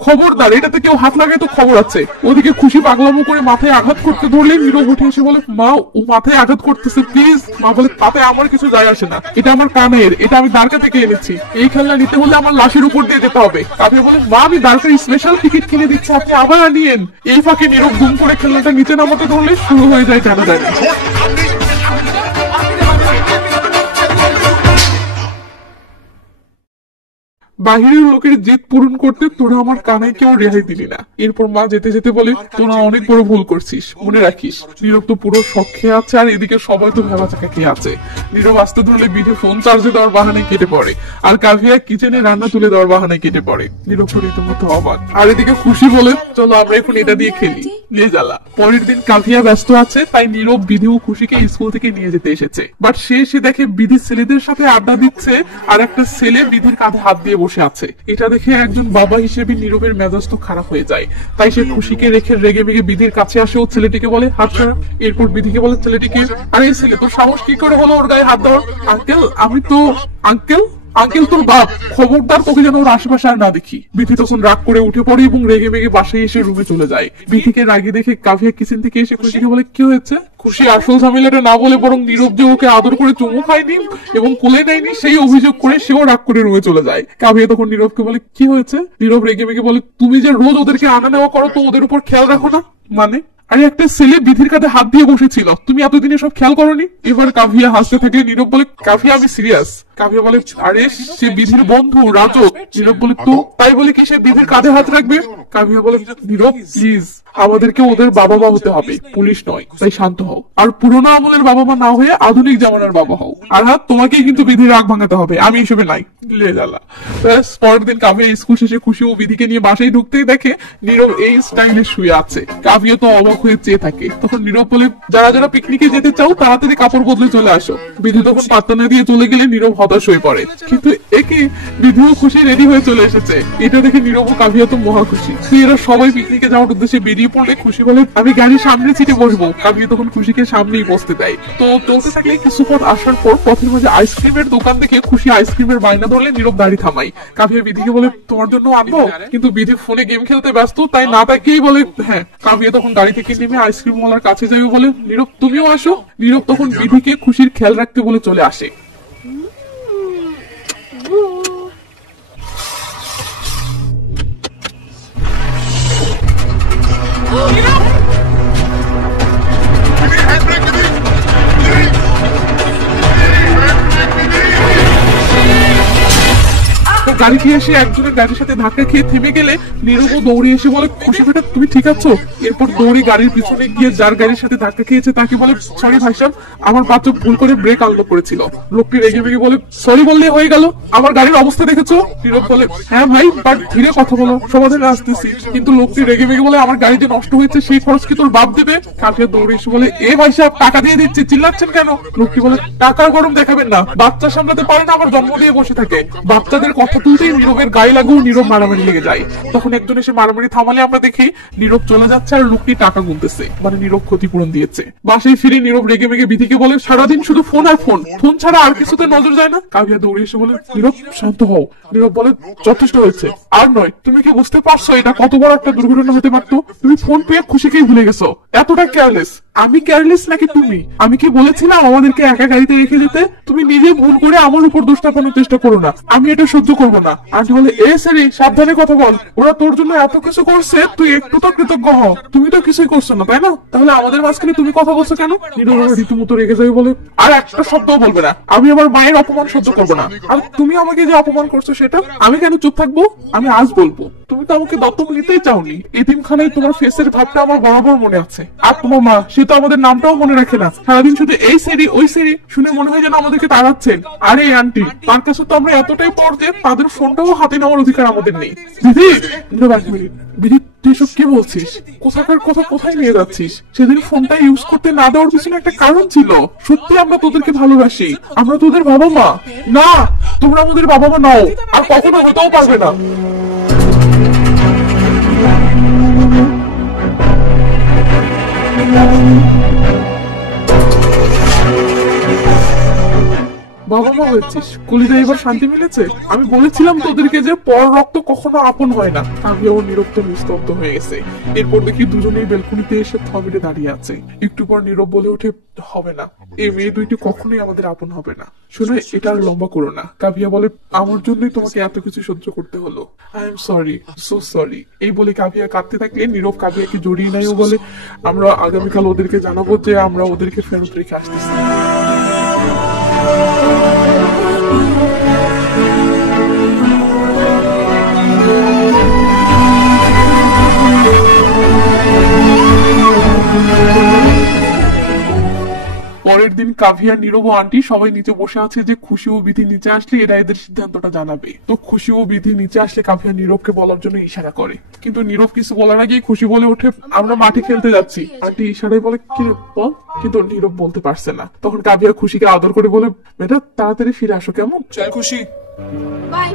খবরদার এটাতে কেউ হাত লাগায় তো খবর আছে। ওদিকে খুশি পাগলামো করে মাথায় আঘাত করতে ধরলে নীরব উঠে এসে বলে মা ও মাথায় আঘাত করতেছে প্লিজ। মা বলে তাতে আমার কিছু যায় আসে না, এটা আমার কানের, এটা আমি দ্বারকা থেকে এনেছি, এই খেলনা নিতে হলে আমার লাশের উপর দিয়ে যেতে হবে। কাভিয়া বলে মা আমি দ্বারকার স্পেশাল টিকিট কিনে দিচ্ছি, আপনি আবার আনিয়েন। এই ফাঁকে নীরব ধুম করে খেলনাটা নিচে নামাতে ধরলে শুরু হয়ে যায় টানাটানি। বাহিরের লোকের জেদ পূরণ করতে তোরা আমার কানাইকেও রেহাই দিলি না। এরপর মা যেতে যেতে বলে তোরা অনেক বড় ভুল করছিস, মনে রাখিস। নীরব তো পুরো শখ খেয়ে আছে আর এদিকে সবাই তো ভেবা চাকা খেয়ে আছে। নীরব আসতে ধরলে বিধে ফোন চার্জে দেওয়ার বাহানায় কেটে পড়ে, আর কাভিয়া কিচেনে রান্না তুলে দেওয়ার বাহানায় কেটে পড়ে। নীরব তো রীতিমতো অবাক। আর এদিকে খুশি বলে চলো আমরা এখন এটা দিয়ে খেলি, নিয়ে জ্বালা। পরের দিন কাভিয়া ব্যস্ত আছে, তাই নীরব বিধি ও খুশিকে স্কুল থেকে নিয়ে যেতে এসেছে। বাট সে এসে দেখে বিধি ছেলেদের সাথে আড্ডা দিচ্ছে আর একটা ছেলে বিধির কাঁধে হাত দিয়ে বসে আছে। এটা দেখে একজন বাবা হিসেবে নীরবের মেজাজ তো খারাপ হয়ে যায়। তাই সে খুশিকে রেখে রেগে মেগে বিধির কাছে আসে ও ছেলেটিকে বলে হাত সরা। এরপর বিধিকে বলে ছেলেটিকে আরে এই ছেলে তোর সাহস কি করে হলো ওর গায়ে হাত দেওয়ার? আঙ্কেল আমি তো আঙ্কেল তোর বাপ, খবরদার তোকে যেন ওর আশেপাশে আর না দেখি। বিধি তখন রাগ করে উঠে পড়ে এবং রেগে মেগে বাসায় এসে রুমে চলে যায়। বিধিকে রাগে দেখে কাভিয়া কিচেন থেকে এসে খুশিকে বলে কি হয়েছে? খুশি আসল ঝামেলাটা না বলে বরং নীরব যে ওকে আদর করে চুমু খায়নি এবং কোলে নেয়নি সেই অভিযোগ করে সেও রাগ করে রুমে চলে যায়। কাভিয়া তখন নীরবকে বলে কি হয়েছে? নীরব রেগে মেগে বলে তুমি যে রোজ ওদেরকে আনা নেওয়া করো তো ওদের উপর খেয়াল রাখো না? মানে আরে একটা ছেলে বিধির কাঁধে হাত দিয়ে বসেছিল, তুমি এতদিনে সব খেয়াল করোনি? এবার কাভিয়া হাসতে থাকলে নীরব বলে, কাভিয়া আমি সিরিয়াস। কাভিয়া বলে, আরে সে বিধির বন্ধু রাজক। নীরব বলে, তো তাই বলে কি সে বিধির কাঁধে হাত রাখবে? কাভিয়া বলে, নীরব প্লিজ, আমাদেরকে ওদের বাবা মা হতে হবে, পুলিশ নয়, তাই শান্ত হও। আর পুরোনো আমলের বাবা মা না হয়ে আধুনিক জামানার বাবা হও। আর হ্যাঁ, তোমাকেই কিন্তু বিধির রাগ ভাঙাতে হবে, আমি হিসেবে নাই। পরের দিন কাভিয়া স্কুল শেষে খুশি ও বিধিকে নিয়ে বাসায় ঢুকতেই দেখে নীরব এই স্টাইলে শুয়ে আছে। কাভিয়া তো অবাক হয়ে চেয়ে থাকে। তখন নীরব বলে, যারা যারা পিকনিকে যেতে চাও তাড়াতাড়ি কাপড় বদলে চলে আসো। বিধি তখন পাত্তা না দিয়ে চলে গেলে নীরব হতাশ হয়ে পড়ে। কিন্তু একে বিধিও খুশি রেডি হয়ে চলে এসেছে। এটা দেখে নীরব ও কাভিয়া তো মহা খুশি। এরা সবাই পিকনিকে যাওয়ার উদ্দেশ্যে বেরিয়ে পড়লে খুশি বলে, আমি গাড়ির সামনে সিটে বসবো। কাভিয়া তখন খুশিকে সামনেই বসতে দেয়। তো চলতে থাকলে কিছু পথ আসার পর পথের মাঝে আইসক্রিমের দোকান দেখে খুশি আইসক্রিমের বায়না ধরলে নীরব দাড়ি থামাই। কাভিয়া বিধিকে বলে, তোমার জন্য আনবো? কিন্তু বিধি ফোনে গেম খেলতে ব্যস্ত, তাই না তাকিয়েই বলে হ্যাঁ। কাভিয়া তখন গাড়ি থেকে নেমে আইসক্রিম ওয়ালার কাছে যাবে বলে, নীরব তুমিও আসো। নীরব তখন বিধিকে খুশির খেয়াল রাখতে বলে চলে আসে। গাড়িতে এসে একজনের গাড়ির সাথে ধাক্কা খেয়ে থেমে গেলে নীরব দৌড়ে এসে বলে, খুশি বেটা তুমি ঠিক আছো? এরপর দৌড়ে গাড়ির পিছনে গিয়ে যার গাড়ির সাথে ধাক্কা খেয়েছে তাকে বলে, সরি ভাই সাহেব, আমার বাচ্চা ভুল করে ব্রেক আনলক করেছিল। লোকটি রেগে মেগে বলে, সরি বললে হয়ে গেল, আমার গাড়ির অবস্থা দেখেছো? নীরব বলে, হ্যাঁ ভাই, বাট ধীরে কথা বলো, সমাধানে আসতেছি। কিন্তু লোকটি রেগে মেগে বলে, আমার গাড়ি যে নষ্ট হয়েছে সেই খরচ কি তোর বাপ দেবে? কাভিয়া দৌড়ে এসে বলে, এ ভাই সাহেব টাকা দিয়ে দিচ্ছি, চিল্লাচ্ছেন কেন? লোকটি বলে, টাকার গরম দেখাবেন না, বাচ্চা সামলাতে পারে না, আমার জন্ম দিয়ে বসে থাকে। বাচ্চাদের কথা তুলতেই নীরবের গায়ে লাগেও নীরব মারামারি লেগে যায়। তখন একজন এসে মারামারি থামালে আমরা দেখি নীরব চলে যাচ্ছে আর লোকটি টাকা গুনতেছে, মানে নীরব ক্ষতিপূরণ দিয়েছে। বাসায় ফিরে নীরব রেগে মেগে বিধিকে বলে, সারাদিন শুধু ফোন আর ফোন, ফোন ছাড়া আর কিছুতে নজর যায় না। কাভিয়া দৌড়ে এসে বলে, নীরব শান্ত হও। নীরব বলে, যথেষ্ট হয়েছে, আর নয়। তুমি কি বুঝতে পারছো এটা কত বড় একটা দুর্ঘটনা হতে পারতো? তুমি ফোন পেয়ে খুশিকেই ভুলে গেছো, এতটা কেয়ারলেস। আমি কেয়ারলেস নাকি তুমি? আমি কি বলেছিলাম আমাদেরকে একা গাড়িতে রেখে যেতে? তুমি নিজে ভুল করে আমার উপর দোষ চাপানোর চেষ্টা করো না, আমি এটা সহ্য করবো না। আন্টি বলে, এ সারি সাবধানে কথা বল, ওরা তোর জন্য এত কিছু করছে, তুই একটু তো কৃতজ্ঞ হ। তুমি তো কিছুই করছো না, তাই না? তাহলে আমাদের মাঝখানে তুমি কথা বলছো কেন? নীরব রীতিমতো রেগে যাবে বলে, আর একটা শব্দও বলবে না, আমি আমার মায়ের অপমান সহ্য করবো না। আর তুমি আমাকে যে অপমান করছো সেটা আমি কেন চুপ থাকবো? আমি আজ বলবো। তুমি তো আমাকে দত্তক নিতেই চাওনি। এতিমখানায় তোমার ফেসের ভাবটা আমার বরাবর মনে আছে। আর তোমার মা, সে তো আমাদের নামটাও মনে রাখে না, সারাদিন শুধু এই সেরি ওই সেরি শুনে মনে হয় যেন আমাদেরকে তাড়াচ্ছেন। আরে আন্টি, তার কাছে তো আমরা এতটাই পর যে তাদের ফোনটাও হাতে নেওয়ার অধিকার আমাদের নেই। দিদি, এক মিনিট, বিধি তুই সব কি বলছিস? কোথাকার কথা কোথায় নিয়ে যাচ্ছিস? সেদিন ফোনটা ইউজ করতে না দেওয়ার পিছনে একটা কারণ ছিল। সত্যি আমরা তোদেরকে ভালোবাসি, আমরা তোদের বাবা মা। না, তোমরা আমাদের বাবা মা নাও, আর কখনো হতেও পারবে না। বাবা মা হয়েছিস, কলিজা এবার শান্তি মিলেছে? আমি বলেছিলাম তোদেরকে যে পর রক্ত কখনো আপন হয় না। কাভিয়া ও নীরব তো নিস্তব্ধ হয়ে গেছে। এরপর দেখি দুজনেই বেলকুনিতে এসে থমেটে দাঁড়িয়ে আছে। একটু পর নীরব বলে ওঠে, হবে না, এই মেয়ে দুইটি কখনোই আমাদের আপন হবে না। শুনে এটা আর লম্বা করো না। কাভিয়া বলে, আমার জন্যই তোমাকে এত কিছু সহ্য করতে হলো, I am sorry, so sorry. এই বলে কাভিয়া কাঁদতে থাকলে নীরব কাভিয়াকে জড়িয়ে নেয় ও বলে, আমরা আগামীকাল ওদেরকে জানাবো যে আমরা ওদেরকে ফেরত রেখে আসতেছি। পরের দিন কাভিয়া, নীরব ও আন্টি সবাই নিচে বসে আছে যে খুশি ও বিধি নিচে আসলে এরা এদের সিদ্ধান্তটা জানাবে। তো খুশি ও বিধি নিচে আসলে কাভিয়া নীরবকে বলার জন্য ইশারা করে, কিন্তু নীরব কিছু বলার আগেই খুশি বলে ওঠে, আমরা মাঠে খেলতে যাচ্ছি। আন্টি ইশারায় বলে, কি বল? কিন্তু নীরব বলতে পারছে না। তখন কাভিয়া খুশিকে আদর করে বলে, বেটা তাড়াতাড়ি ফিরে আসো, কেমন? চল খুশি, বাই।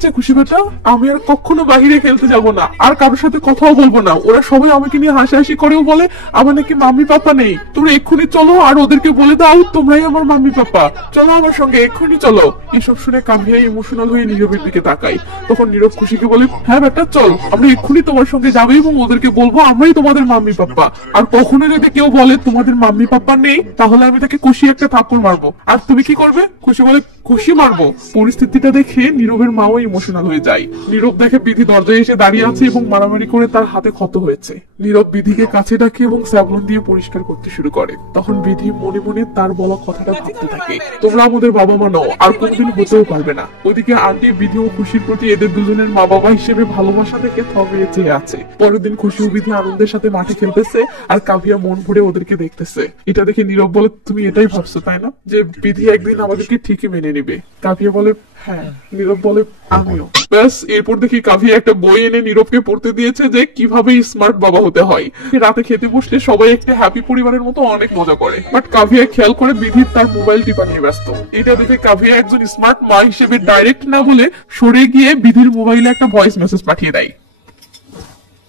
হয়েছে খুশি বেটা? আমি আর কখনো বাহিরে খেলতে যাব না, আর কারোর সাথে কথাও বলবো না। ওরা সবাই আমাকে নিয়ে হাসাহাসি করেও বলে আমার নাকি মাম্মি পাপা নেই। তোমরা এক্ষুনি চলো আর ওদেরকে বলে দাও তোমরাই আমার মাম্মি পাপা। চলো আমার সঙ্গে, এক্ষুনি চলো। এসব শুনে কাভিয়া ইমোশনাল হয়ে নীরবের দিকে তাকাই। তখন নীরব খুশিকে বলে, হ্যাঁ বেটা চল, আমরা এক্ষুনি তোমার সঙ্গে যাবো এবং ওদেরকে বলবো আমরাই তোমাদের মাম্মি পাপা। আর কখনো যদি কেউ বলে তোমাদের মাম্মি পাপা নেই, তাহলে আমি তাকে খুশি একটা থাপ্পড় মারবো। আর তুমি কি করবে? খুশি বলে, খুশি মারবো। পরিস্থিতিটা দেখে নীরবের মাও ইমোশনাল হয়ে যায়। নীরব দেখে বিধি দরজায় এসে দাঁড়িয়ে আছে এবং মারামারি করে তার হাতে ক্ষত হয়েছে। নীরব বিধিকে কাছে ডাকে এবং স্যাভলন দিয়ে পরিষ্কার করতে শুরু করে। তখন বিধি মনে মনে তার বলা কথাটা ভাবতে থাকে, তোমরা আমাদের বাবা মা নও, আর কোনদিন হতেও পারবে না। ওদিকে আন্টি বিধি ও খুশির প্রতি এদের দুজনের মা বাবা হিসেবে ভালোবাসা থেকে থমে চেয়ে আছে। পরের দিন খুশি ও বিধি আনন্দের সাথে মাঠে খেলতেছে আর কাভিয়া মন ভরে ওদেরকে দেখতেছে। এটা দেখে নীরব বলে, তুমি এটাই ভাবছো তাই না, যে বিধি একদিন আমাদেরকে ঠিকই মেনে নিবে? কাভিয়া বলে, হ্যাঁ। নীরব বলে, আমিও। ব্যাস, এরপর দেখি কাভিয়া একটা বই এনে নীরবকে পড়তে দিয়েছে যে কিভাবে স্মার্ট বাবা হতে হয়। রাতে খেতে বসলে সবাই একটা হ্যাপি পরিবারের মতো অনেক মজা করে, বাট কাভিয়া খেয়াল করে বিধি তার মোবাইল টিপা নিয়ে ব্যস্ত। এটা দেখে কাভিয়া একজন স্মার্ট মা হিসেবে ডাইরেক্ট না বলে সরে গিয়ে বিধির মোবাইলে একটা ভয়েস মেসেজ পাঠিয়ে দেয়।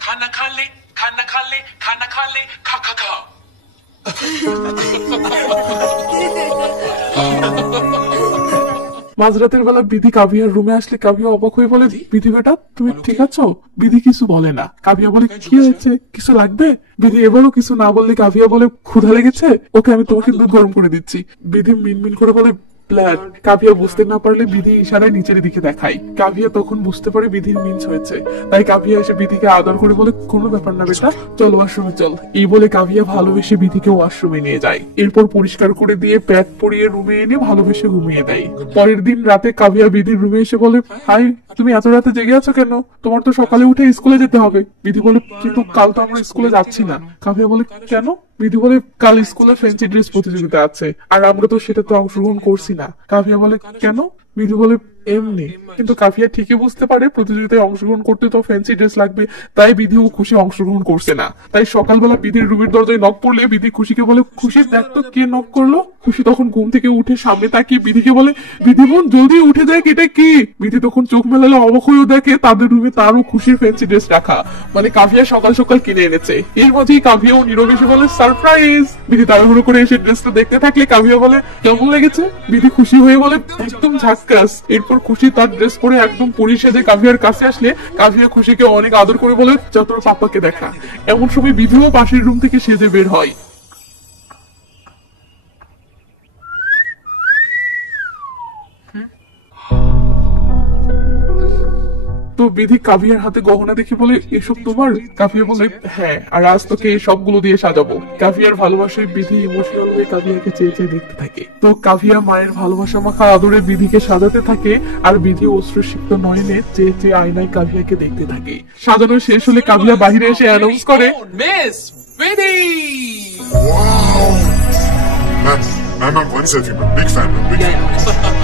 खाना खा ले खाना खा ले खाना खा ले खा खा खा। মাঝরাতের বেলা বিধি কাভিয়ার রুমে আসলে কাভিয়া অবাক হয়ে বলে, বিধি বেটা তুমি ঠিক আছো? বিধি কিছু বলে না। কাভিয়া বলে, কি হয়েছে, কিছু লাগবে? বিধি এবারও কিছু না বললে কাভিয়া বলে, ক্ষুধা লেগেছে, ওকে আমি তোমাকে দুধ গরম করে দিচ্ছি। বিধি মিনমিন করে বলে, ব্লাড। কাভিয়া বুঝতে না পারলে বিধি ইশারায় নিচের দিকে দেখায়। কাভিয়া তখন বুঝতে পারে বিধির মিন্স হয়েছে, তাই কাভিয়া এসে বিধিকে আদর করে বলে, কোনো ব্যাপার না বেটা, চল ওয়াশরুমে চল। এই বলে কাভিয়া ভালোবেসে বিধিকে ওয়াশরুমে নিয়ে যায়। এরপর পরিষ্কার করে দিয়ে প্যাড পরিয়ে রুমে এনে ভালোবেসে ঘুমিয়ে দেয়। পরের দিন রাতে কাভিয়া বিধির রুমে এসে বলে, হাই তুমি এত রাতে জেগে আছো কেন? তোমার তো সকালে উঠে স্কুলে যেতে হবে। বিধি বলে, কিন্তু কাল তো আমরা স্কুলে যাচ্ছি না। কাভিয়া বলে, কেন? বিধি বলে, কাল স্কুলে ফ্যান্সি ড্রেস প্রতিযোগিতা আছে, আর আমরা তো সেটাতে অংশগ্রহণ করছি না। কাভিয়া বলে, কেন? বিধি বলে, এমনি। কিন্তু কাভিয়া ঠিকই বুঝতে পারে প্রতিযোগিতায় অংশগ্রহণ করতে তো ফ্যান্সি ড্রেস লাগবে, তাই বিধি ও খুশি অংশগ্রহণ করছে না। তাই সকালবেলা বিধির রুমের দরজায় নক পড়লে বিধি খুশিকে বলে, খুশি দেখ তো কে নক করলো। খুশি তখন ঘুম থেকে উঠে সামনে তাকিয়ে বিধিকে বলে, বিধি বোন জলদি উঠে দেখ এটা কি। বিধি তখন চোখ মেলালে অবাক হয়েও দেখে তাদের রুমে তারও খুশির ফ্যান্সি ড্রেস রাখা, মানে কাভিয়া সকাল সকাল কিনে এনেছে। এর মাঝেই কাভিয়া ও নীরব এসে বলে, সারপ্রাইজ। বিধি তাড়াহুড়ো করে এসে ড্রেসটা দেখতে থাকলে কাভিয়া বলে, কেমন লেগেছে? বিধি খুশি হয়ে বলে, একদম ঝাক্কাস। এরপর খুশি তার ড্রেস পরে একদম পরিষেদে কাভিয়ার কাছে আসলে কাভিয়া খুশিকে অনেক আদর করে বলে, যা তোর পাপাকে দেখা। এমন সময় বিধিও পাশের রুম থেকে সেজে বের হয়। তো বিধি কাভিয়ার হাতে গহনা দেখে বলে, এসব তোমার? কাভিয়া বলে, হ্যাঁ, আর আজ তোকে সবগুলো দিয়ে সাজাবো। কাভিয়ার ভালোবাসায় বিধি ইমোশনাল হয়ে কাভিয়াকে চেয়ে চেয়ে দেখতে থাকে। তো কাভিয়া মায়ের ভালোবাসা মাখা আদরে বিধিকে সাজাতে থাকে, আর বিধি অশ্রুসিক্ত নয়নে চেয়ে চেয়ে আয়নায় কাভিয়াকে দেখতে থাকে। সাজানো শেষ হলে কাভিয়া বাহিরে এসে অ্যানাউন্স করে, मिस विधि। Man, one selfie, man. Big fan, man. Big fan.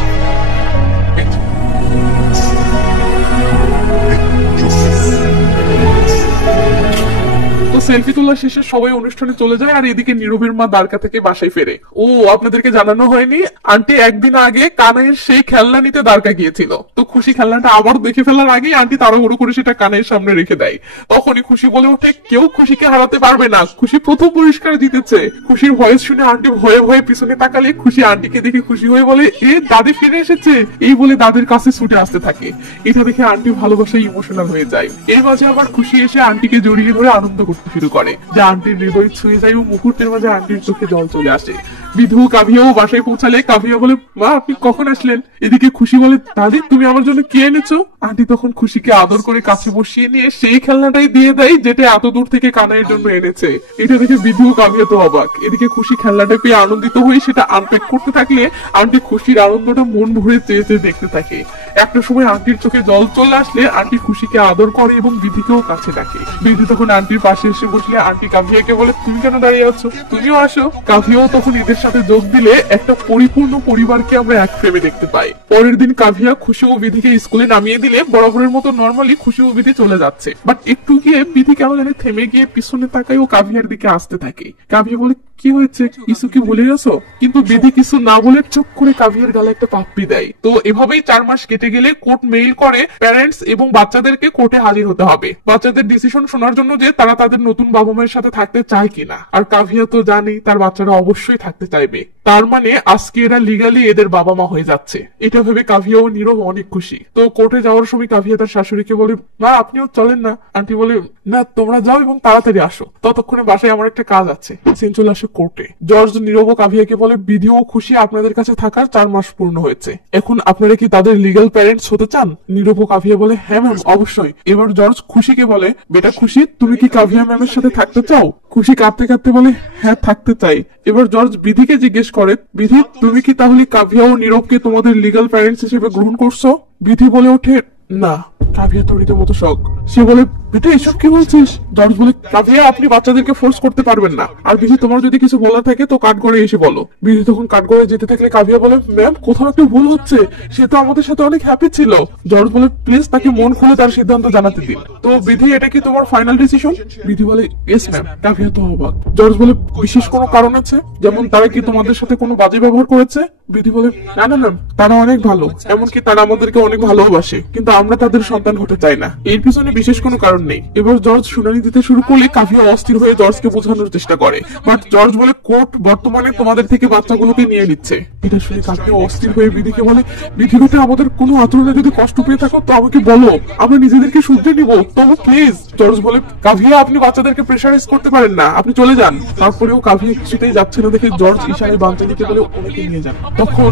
তো সেলফি তোলা শেষে সবাই অনুষ্ঠানে চলে যায়, আর এদিকে নীরবের মা দ্বারকা থেকে বাসায় ফেরে। ও আপনাদেরকে জানানো হয়নি, আন্টি একদিন আগে কানাইয়ের সেই খেলনা নিতে দ্বারকা গিয়েছিল। তো খুশি খেলনাটা আবার দেখে ফেলার আগেই আন্টি তাড়াহুড়ো করে সেটা কানাইয়ের সামনে রেখে দেয়। তখনই খুশি বলে ওঠে, কেউ খুশিকে হারাতে পারবে না, খুশি প্রথম পুরস্কার জিতেছে। খুশির ভয়েস শুনে আন্টি ভয়ে ভয়ে পিছনে তাকালে খুশি আন্টিকে দেখে খুশি হয়ে বলে, এ দাদি ফিরে এসেছে। এই বলে দাদির কাছে ছুটে আসতে থাকে। এটা দেখে আন্টি ভালোবাসায় ইমোশনাল হয়ে যায়। এর মাঝে আবার খুশি এসে আন্টিকে জড়িয়ে ধরে আনন্দ করতে শুরু করে, যা আন্টির হৃদয় ছুঁয়ে যায় ও মুহূর্তের মাঝে আন্টির চোখে জল চলে আসে। বিধু কাভিয়াও বাসায় পৌঁছালে কাভিয়া বলে, মা আপনি কখন আসলেন? এদিকে খুশি বলে, দাদি তুমি আমার জন্য কি এনেছো? আন্টি তখন খুশিকে আদর করে কাছে বসিয়ে নিয়ে সেই খেলনাটাই দিয়ে দেয় যেটা এত দূর থেকে কানাইয়ের জন্য এনেছে। এটা দেখে বিধু কাভিয়া তো অবাক। এদিকে খুশি খেলনাটা পেয়ে আনন্দিত হয়ে সেটা আনপ্যাক করতে থাকলে আন্টি খুশির আনন্দটা মন ভরে চেয়ে চেয়ে দেখতে থাকে। একটা সময় আন্টির চোখে জল চলে আসলে আন্টি খুশিকে আদর করে এবং বিধিকেও কাছে ডাকে। বিধি তখন আন্টির পাশে এসে বসলে আন্টি কাভিয়াকে বলে, তুমি কেন দাঁড়িয়ে আছো, তুমিও আসো। কাভিয়াও তখন এদের সাথে যোগ দিলে একটা পরিপূর্ণ পরিবারকে আমরা এক ফ্রেমে দেখতে পাই। পরের দিন কাভিয়া খুশি ও বিধিকে স্কুলে নামিয়ে দিলে বরাবরের মতো নর্মালি খুশি ও বিধি চলে যাচ্ছে, বাট একটু গিয়ে বিধি কেন জানি থেমে গিয়ে পিছনে তাকায় ও কাভিয়ার দিকে আসতে থাকে। কাভিয়া বলে, কি হয়েছে, কিছু কি ভুলে গেছো? কিন্তু বিধি কিছু না বলে চুপ করে কাভিয়ার গালে একটা পাপ্পি দেয়। তো এভাবেই 4 মাস কেটে গেলে কোর্ট মেইল করে প্যারেন্টস এবং বাচ্চাদেরকে কোর্টে হাজির হতে হবে বাচ্চাদের ডিসিশন শোনার জন্য যে তারা তাদের নতুন বাবা মায়ের সাথে থাকতে চায় কিনা। আর কাভিয়া তো জানি তার বাচ্চারা অবশ্যই থাকতে চাইবে, তার মানে আজকে এরা লিগালি এদের বাবা মা হয়ে যাচ্ছে। এটা ভেবে কাভিয়া ও নীরব অনেক খুশি। তো কোর্টে যাওয়ার সময় কাভিয়া তার শাশুড়িকে বলে, মা আপনিও চলেন না। আন্টি বলে, না তোমরা যাও এবং তাড়াতাড়ি আসো, ততক্ষণে বাসায় আমার একটা কাজ আছে। সিন চলে আসে কোর্টে। জর্জ নীরব ও কাভিয়াকে বলে, বিধিও খুশি আপনাদের কাছে থাকার 4 মাস পূর্ণ হয়েছে, এখন আপনারা কি তাদের লিগ্যাল প্যারেন্টস হতে চান? নীরব ও কাভিয়া বলে, হ্যাঁ ম্যাম অবশ্যই। এবার জর্জ খুশিকে বলে, বেটা খুশি তুমি কি কাভিয়া ম্যামের সাথে থাকতে চাও? খুশি কাঁদতে কাঁদতে বলে, হ্যাঁ থাকতে চাই। এবার জর্জ বিধিকে জিজ্ঞেস করে, বিধি তুমি কি তাহলে কাভিয়া ও নীরবকে তোমাদের লিগ্যাল প্যারেন্টস হিসেবে গ্রহণ করছো? বিধি বলে ওঠে, না। কাভিয়া তো রীতিমতো শক। সে বলে, বেটা এসব কি বলছিস? জর্জ বলে, কাভিয়া আপনি বাচ্চাদেরকে ফোর্স করতে পারবেন না, আর বিধি তোমার যদি কিছু বলা থাকে তো কাঠগড়ে এসে বলো। বিধি তখন কাঠগড়ে যেতে থাকলে কাভিয়া বলে, ম্যাম কোথাও একটা ভুল হচ্ছে, সে তো আমাদের সাথে অনেক হ্যাপি ছিল। জর্জ বলে, প্লিজ তাকে মন খুলে তার সিদ্ধান্ত জানাতে দিন। তো বিধি এটা কি তোমার ফাইনাল ডিসিশন? বিধি বলে, ইয়েস ম্যাম। কাভিয়া তো অবাক। জর্জ বলে, বিশেষ কোনো কারণ আছে? যেমন তারা কি তোমাদের সাথে কোনো বাজে ব্যবহার করেছে? বিধি বলে, না না ম্যাম, তারা অনেক ভালো, এমনকি তারা আমাদেরকে অনেক ভালোবাসে, কিন্তু আমরা তাদের সন্তান হতে চাই না। এর পিছনে বিশেষ কোনো কারণ নেই। এবার জর্জ শুনানি দিতে শুরু করলে কাভিয়া অস্থির হয়ে জর্জকে বোঝানোর চেষ্টা করে, বাট জর্জ বলে, কোর্ট বর্তমানে তোমাদের থেকে বাচ্চাগুলোকে নিয়ে নিচ্ছে। এটা শুনে কাভিয়া অস্থির হয়ে বিধিকে বলে, বিধি বেটা আমাদের কোনো আচরণে যদি কষ্ট পেয়ে থাকো তো আমাকে বলো, আমরা নিজেদেরকে শুধরে নিব, তবু প্লিজ। জর্জ বলে, কাভিয়া আপনি বাচ্চাদেরকে প্রেসারাইজ করতে পারেন না, আপনি চলে যান। তারপরেও কাভিয়া কিছুতেই যাচ্ছে না দেখে জর্জ ইশারায় বাঞ্চালিকে বলে ওনাকে নিয়ে যান। তখন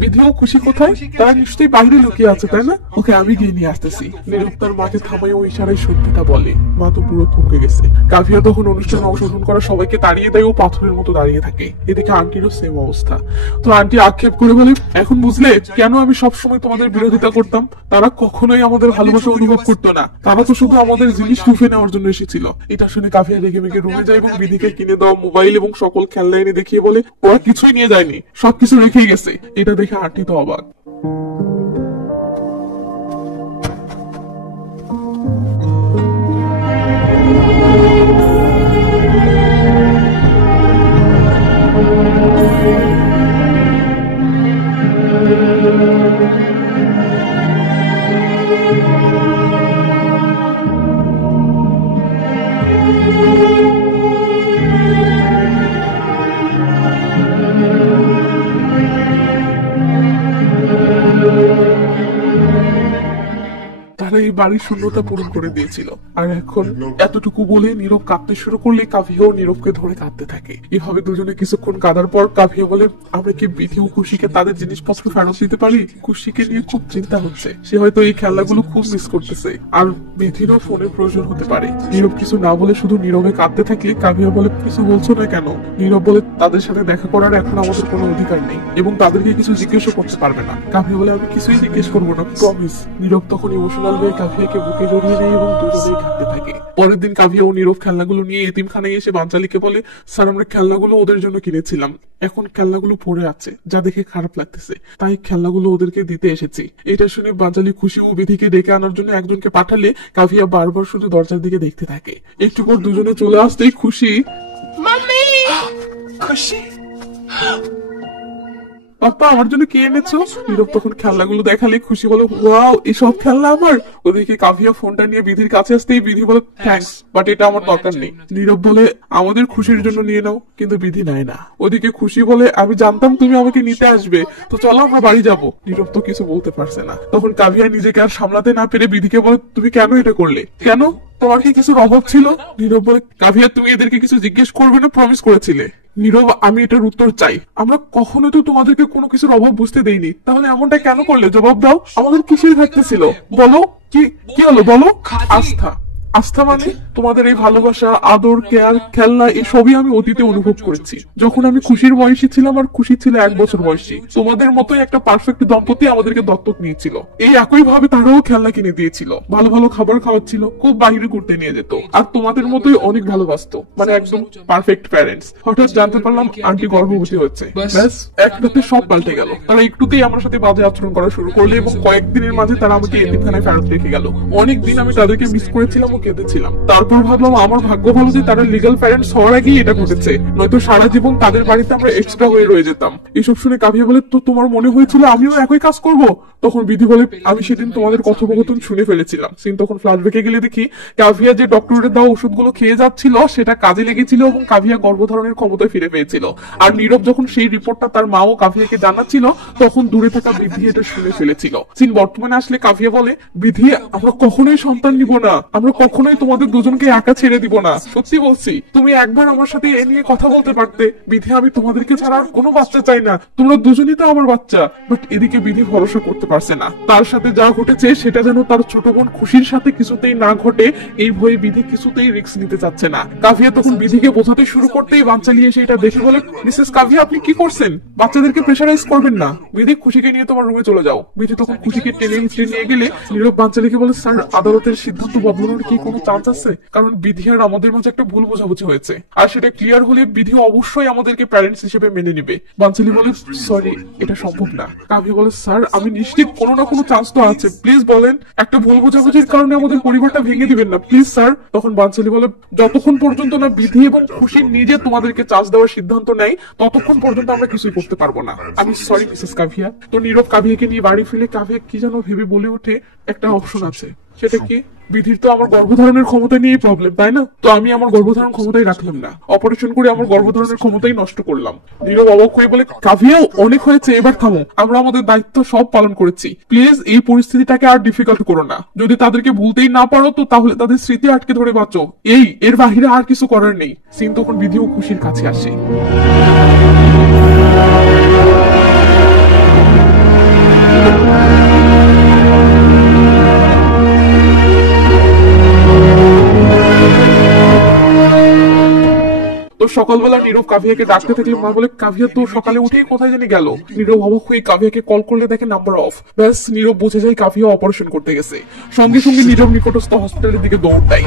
বিধিও খুশি কোথায়? তারা নিশ্চয়ই বাইরে লুকিয়ে আছে, তাই না? ওকে আমি গিয়ে নিয়ে আসতেছি। নীরব তার মাকে থামাই ও ইশারায় সত্যিটা বলে। মা তো পুরো থমকে গেছে। কাভিয়া তখন অনুষ্ঠানে অংশগ্রহণ করা সবাইকে তাড়িয়ে দেয় ও পাথরের মতো দাঁড়িয়ে থাকে। এদিকে আন্টিরও সেম অবস্থা। তো আন্টি আক্ষেপ করে বলে, এখন বুঝলে কেন আমি সবসময় তোমাদের বিরোধিতা করতাম? তারা কখনোই আমাদের ভালোবাসা অনুভব করতো না, তারা তো শুধু আমাদের জিনিস লুফে নেওয়ার জন্য এসেছিল। এটা শুনে কাভিয়া রেগে মেগে রুমে যায় এবং বিধিকে কিনে দেওয়া মোবাইল এবং সকল খেলনা এনে দেখিয়ে বলে, ওরা কিছুই নিয়ে যায়নি, সবকিছু রেখেই গেছে। এটা দেখে আন্টি তো অবাক। তারা এই বাড়ির শূন্যতা পূরণ করে দিয়েছিল, আর এখন এতটুকু বলে নীরব কাঁদতে শুরু করলে কাভিয়াও নীরবকে ধরে কাঁদতে থাকে। এভাবে দুজনে কিছুক্ষণ কাঁদার পর কাভিয়া বলে, আমরা কি বিধি ও খুশিকে তাদের জিনিসপত্র ফেরত দিতে পারি? খুশিকে নিয়ে খুব চিন্তা হচ্ছে, সে হয়তো এই খেলনাগুলো খুব মিস করতেছে, আর বিধিরও ফোনের প্রয়োজন হতে পারে। নীরব কিছু না বলে শুধু নীরবে কাঁদতে থাকলে কাভিয়া বলে, কিছু বলছো না কেন? নীরব বলে, তাদের সাথে দেখা করার এখন আমাদের কোনো অধিকার নেই এবং তাদেরকে কিছু জিজ্ঞেসও করতে পারবে না। কাভিয়া বলে, আমি কিছুই জিজ্ঞেস করবো না, প্রমিস। নীরব তখন ইমোশনাল হয়ে কাভিয়াকে বুকে জড়িয়ে নেয় এবং দুজনেই কাঁদতে থাকে। পরের দিন কাভিয়া ও নীরব খেলনাগুলো নিয়ে এতিমখানায় এসে বাঞ্চালিকে বলে, স্যার আমরা খেলনাগুলো ওদের জন্য কিনেছিলাম, এখন খেলনাগুলো পড়ে আছে, যা দেখে খারাপ লাগতেছে, তাই খেলনাগুলো ওদেরকে দিতে এসেছি। এটা শুনে বাঞ্চালি খুশি ও বিধিকে ডেকে আনার জন্য একজনকে পাঠালে কাভিয়া বারবার শুধু দরজার দিকে দেখতে থাকে। একটু পর দুজনে চলে আসতেই খুশি, খুশি পাপা আমার জন্য কে এনেছো? নীরব তখন খেলনাগুলো দেখালে খুশি বলে, ওয়াও এসব খেলনা আমার। ওদিকে কাভিয়া ফোনটা নিয়ে বিধির কাছে আসতেই বিধি বলে, থ্যাঙ্কস, বাট এটা আমার দরকার নেই। নীরব বলে, আমাদের খুশির জন্য নিয়ে নাও, কিন্তু বিধি নেয় না। ওদিকে খুশি বলে, আমি জানতাম তুমি আমাকে নিতে আসবে, তো চলো আমরা বাড়ি যাবো। নীরব তো কিছু বলতে পারছে না। তখন কাভিয়া নিজেকে আর সামলাতে না পেরে বিধিকে বলে, তুমি কেন এটা করলে? কেন, তোমার কি কিছুর অভাব ছিল? নীরব বলে, কাভিয়া তুমি এদেরকে কিছু জিজ্ঞেস করবে না প্রমিস করেছিলে। নীরব, আমি এটার উত্তর চাই। আমরা কখনো তো তোমাদেরকে কোনো কিছুর অভাব বুঝতে দেইনি, তাহলে এমনটা কেন করলে? জবাব দাও, আমাদের কিসের ঘাটতি ছিল বলো? কি কি হলো বলো? আস্থা। আস্থা মানে তোমাদের এই ভালোবাসা, আদর, কেয়ার, খেলনা এসবই আমি অতীতে অনুভব করেছি। যখন আমি খুশির বয়সী ছিলাম আর খুশি ছিল 1 বছর বয়সী, তোমাদের মতোই একটা পারফেক্ট দম্পতি আমাদেরকে দত্তক নিয়েছিল। এই একই ভাবে তারাও খেলনা কিনে দিয়েছিল, ভালো ভালো খাবার খাওয়াচ্ছিল, খুব বাইরে ঘুরতে নিয়ে যেত, আর তোমাদের মতোই অনেক ভালোবাসতো, মানে একদম পারফেক্ট প্যারেন্টস। হঠাৎ জানতে পারলাম আন্টি গর্ভবতী হচ্ছে, ব্যাস একটাতে সব পাল্টে গেল। তারা একটুতেই আমার সাথে বাজে আচরণ করা শুরু করলো এবং কয়েকদিনের মাঝে তারা আমাকে এতিমখানায় ফেরত রেখে গেল। অনেকদিন আমি তাদেরকে মিস করেছিলাম ও কেঁদেছিলাম। তারপর ভাবলাম আমার ভাগ্য ভালো যে তারা লিগ্যাল প্যারেন্টস হওয়ার আগেই এটা ঘটেছে, নয়তো সারা জীবন তাদের বাড়িতে আমরা এক্সট্রা হয়ে রয়ে যেতাম। এসব শুনে কাভিয়া বলে, তো তোমার মনে হয়েছিল আমিও একই কাজ করব? তখন বিধি বলে, আমি সেদিন তোমাদের কথোপকথন শুনে ফেলেছিলাম। সিন তখন ফ্ল্যাশব্যাকে গেলে দেখি কাভিয়া যে ডক্টরের দেওয়া ওষুধগুলো খেয়ে যাচ্ছিল সেটা কাজে লেগেছিল এবং কাভিয়া গর্ভধারণের ক্ষমতায় ফিরে পেয়েছিল। আর নীরব যখন সেই রিপোর্টটা তার মা ও কাভিয়াকে জানাচ্ছিল তখন দূরে থাকা বিধি এটা শুনে ফেলেছিল। সিন বর্তমানে আসলে কাভিয়া বলে, বিধি আমরা কখনোই সন্তান নিব না, আমরা কখনোই তোমাদের দুজনকে একা ছেড়ে দিব না, সত্যি বলছি। তুমি একবার আমার সাথে এ নিয়ে কথা বলতে পারতে। বিধি আমি তোমাদেরকে ছাড়া আর কোনো বাচ্চা চাই না, তোমরা দুজনই তো আমার বাচ্চা। বাট এদিকে বিধি ভরসা করতে পারছে না, তার সাথে যা ঘটেছে সেটা যেন তার ছোট বোন খুশির সাথে কিছুতেই না ঘটে, এই ভয়ে বিধি কিছুতেই রিস্ক নিতে চাচ্ছে না। কাভিয়া তখন বিধিকে বোঝাতে শুরু করতেই বাঞ্চালি এসে এটা দেখে বলে, মিসেস কাভিয়া আপনি কি করছেন? বাচ্চাদেরকে প্রেশারাইজ করবেন না, বিধি খুশিকে নিয়ে তোমার রুমে চলে যাও। বিধি তখন খুশিকে টেনে হিচড়ে নিয়ে গেলে নীরব বাঞ্চালিকে বলে, স্যার আদালতের সিদ্ধান্ত বদলানোর কি কোনো চান্স আছে? কারণ বিধি আর আমাদের মাঝে একটা ভুল বোঝাবুঝি হয়েছে, আর সেটা ক্লিয়ার হলে বিধি অবশ্যই আমাদেরকে প্যারেন্টস হিসেবে মেনে নিবে। বাঞ্চালি বলে, সরি এটা সম্ভব না। কাভিয়া বলে, স্যার আমি নিশ্চিত কোনো না কোনো চান্স তো আছে, প্লিজ বলেন, একটা ভুল বোঝাবুঝির কারণে আমাদের পরিবারটা ভেঙে দিবেন না প্লিজ স্যার। তখন বাঞ্চালি বলে, যতক্ষণ পর্যন্ত না বিধি এবং খুশি নিজে তোমাদেরকে চান্স দেওয়ার সিদ্ধান্ত নেয় ততক্ষণ পর্যন্ত আমরা কিছুই করতে পারবো না। আমি সরি মিসেস কাভিয়া। তো নীরব কাভিয়াকে নিয়ে বাড়ি ফিরে কাভিয়া কি যেন ভেবে বলে ওঠে, একটা অপশন আছে, সেটা কি? বিধির তো আমার গর্ভধারণের ক্ষমতা নিয়েই প্রবলেম, তাই না? তো আমি আমার গর্ভধারণ ক্ষমতাই রাখলাম না, অপারেশন করে আমার গর্ভধারণের ক্ষমতাই নষ্ট করলাম। নীরব অবাক হয়ে বলে, কাভিয়া অনেক হয়েছে, এবার থামো, আমরা আমাদের দায়িত্ব সব পালন করেছি, প্লিজ এই পরিস্থিতিটাকে আর ডিফিকাল্ট করো না। যদি তাদেরকে ভুলতেই না পারো তো তাহলে তাদের স্মৃতি আটকে ধরে বাঁচো, এর বাহিরে আর কিছু করার নেই। সিন তখন বিধি ও খুশির কাছে আসে। তো সকালবেলা নীরব কাভিয়াকে ডাকতে থাকলে মা বলে, কাভিয়া তো সকালে উঠেই কোথায় জানি গেল। নীরব অবাক হয়ে কাভিয়াকে কল করলে দেখে নাম্বার অফ। ব্যাস নীরব বুঝে যায় কাভিয়া অপারেশন করতে গেছে। সঙ্গে সঙ্গে নীরব নিকটস্থ হসপিটালের দিকে দৌড় দেয়।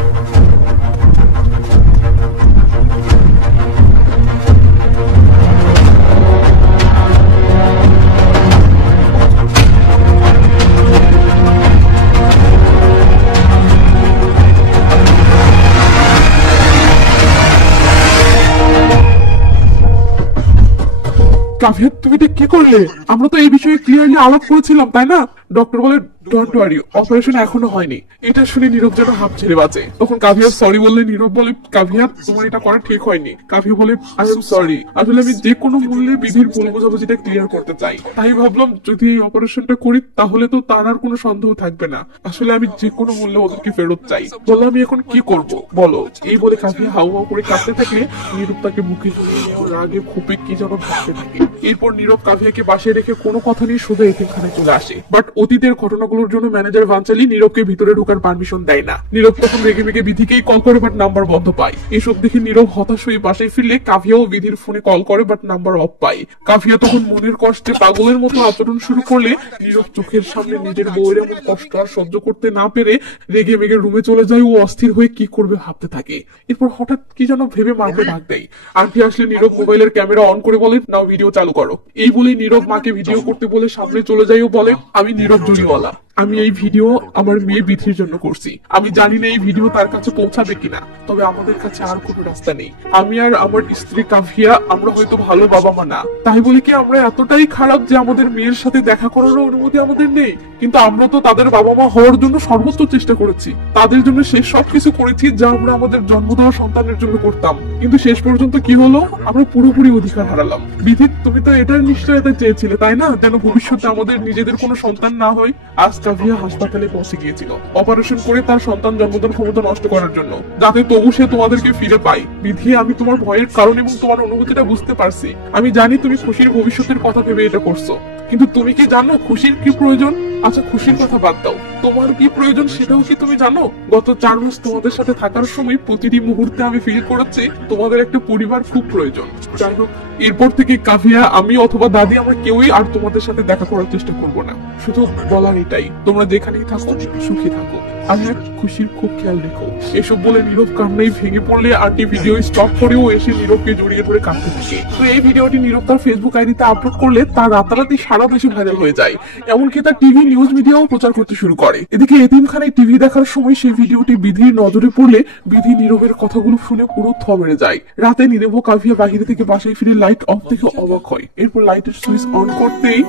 কাভিয়া তুমি এটা কি করলে? আমরা তো এই বিষয়ে ক্লিয়ারলি আলাপ করেছিলাম, তাই না? ডক্টর বলে, ডোন্ট ওয়ারি, অপারেশন এখনো হয়নি। এটা শুনে নীরব যেন হাফ ছেড়ে বাঁচে। তখন কাভিয়া সরি বললে নীরব বলে, কাভিয়া তোমার এটা করা ঠিক হয়নি। কাভিয়া বলে, আই এম সরি, আসলে আমি যে কোনো মূল্যে বিধির ভুল বোঝাবুঝিটা ক্লিয়ার করতে চাই, তাই ভাবলাম যদি এই অপারেশনটা করি তাহলে তো তার আর কোনো সন্দেহ থাকবে না। আসলে আমি যে কোনো মূল্যে ওদেরকে ফেরত চাই। বললাম আমি এখন কি করব বলো। এই বলে কাভিয়া হাউ হাউ করে কাঁদতে থাকলে নীরব তাকে বুকে জড়িয়ে রাগে খুবই কি যেন ভাবতে থাকে। এরপর নীরব কাভিয়াকে বাসায় রেখে কোনো কথা নিয়ে সোজা এতিমখানায় চলে আসে। বাট অতীতের ঘটনাগুলোর জন্য ম্যানেজার বাঞ্চালি নীরবকে ভিতরে ঢোকার পারমিশন দেয় না। নীরব তখন রেগে মেগে বিধিকেই কল করে, বাট নাম্বার বন্ধ পায়। এসব দেখে নীরব হতাশ হয়ে বাসায় ফিরলে কাভিয়াও বিধির ফোনে কল করে, বাট নাম্বার অফ পায়। কাভিয়া তখন মনের কষ্টে পাগলের মতো আচরণ শুরু করলে নীরব চোখের সামনে নিজের বউয়ের এমন কষ্ট আর সহ্য করতে না পেরে রেগে মেগে রুমে চলে যায় ও অস্থির হয়ে কি করবে ভাবতে থাকে। এরপর হঠাৎ কি যেন ভেবে মাকে ডাক দেয়। আন্টি আসলে নীরব মোবাইলের ক্যামেরা অন করে বলে, নাও ভিডিও চালু করো। এই বলে নীরব মাকে ভিডিও করতে বলে সামনে চলে যায় ও বলে, আমি নীরব জুড়িওয়ালা, আমি এই ভিডিও আমার মেয়ে বিধির জন্য করছি। আমি জানি না এই ভিডিও তার কাছে পৌঁছাবে কিনা, তবে আমাদের কাছে আর কোনো রাস্তা নেই। আমি আর আমার স্ত্রী কাভিয়া আমরা হয়তো ভালো বাবা মা না, তাই বলে কি আমরা এতটাই খারাপ যে আমাদের মেয়ের সাথে দেখা করার অনুমতি আমাদের নেই? কিন্তু আমরা তো তাদের বাবা মা হওয়ার জন্য সর্বোচ্চ চেষ্টা করেছি, তাদের জন্য শেষ সবকিছু করেছি যা আমরা আমাদের জন্ম দেওয়া সন্তানের জন্য করতাম। কিন্তু শেষ পর্যন্ত কি হলো, আমরা পুরোপুরি অধিকার হারালাম। বিধি তুমি তো এটার নিশ্চয়তা চেয়েছিলে, তাই না? যেন ভবিষ্যতে আমাদের নিজেদের কোনো সন্তান না হয়। আজ কাভিয়া হাসপাতালে পৌঁছে গিয়েছিল অপারেশন করে তার সন্তান জন্মদান ক্ষমতা নষ্ট করার জন্য, যাতে তবু সে তোমাদেরকে ফিরে পায়। বিধি আমি তোমার ভয়ের কারণ এবং তোমার অনুভূতিটা বুঝতে পারছি। আমি জানি তুমি খুশির ভবিষ্যতের কথা ভেবে এটা করছো, কিন্তু তুমি কি জানো খুশির কি প্রয়োজন? আচ্ছা খুশির কথা বাদ দাও, তোমার কি প্রয়োজন সেটাও কি তুমি জানো? গত 4 মাস তোমাদের সাথে থাকার সময় প্রতিটি মুহূর্তে আমি ফিল করেছি তোমাদের একটা পরিবার খুব প্রয়োজন। যাই হোক, এরপর থেকে কাভিয়া, আমি অথবা দাদি, আমরা কেউই আর তোমাদের সাথে দেখা করার চেষ্টা করব না। শুধু বলার এটাই, তোমরা যেখানেই থাকো সুখী থাকো, আমি আর খুশির খুব খেয়াল রেখো। এসব বলে নীরব কান্নায় ভেঙে পড়লে আন্টি ভিডিও স্টপ করেও এসে নীরবকে জড়িয়ে ধরে কাঁদতে থাকে। তো এই ভিডিওটি নীরব তার ফেসবুক আইডিতে আপলোড করলে তার রাতারাতি সারা দেশে ভাইরাল হয়ে যায়, এমনকি তার টিভি নিউজ মিডিয়াও প্রচার করতে শুরু করে। এদিকে এতিমখানায় টিভি দেখার সময় সেই ভিডিওটি বিধির নজরে পড়লে বিধি নীরবের কথাগুলো শুনে পুরো থমড়ে যায়। রাতে নীরব ও কাভিয়া বাহিরে থেকে বাসায় ফিরে লাইট অফ দেখে অবাক হয়। এরপর লাইটের সুইচ অন করতেই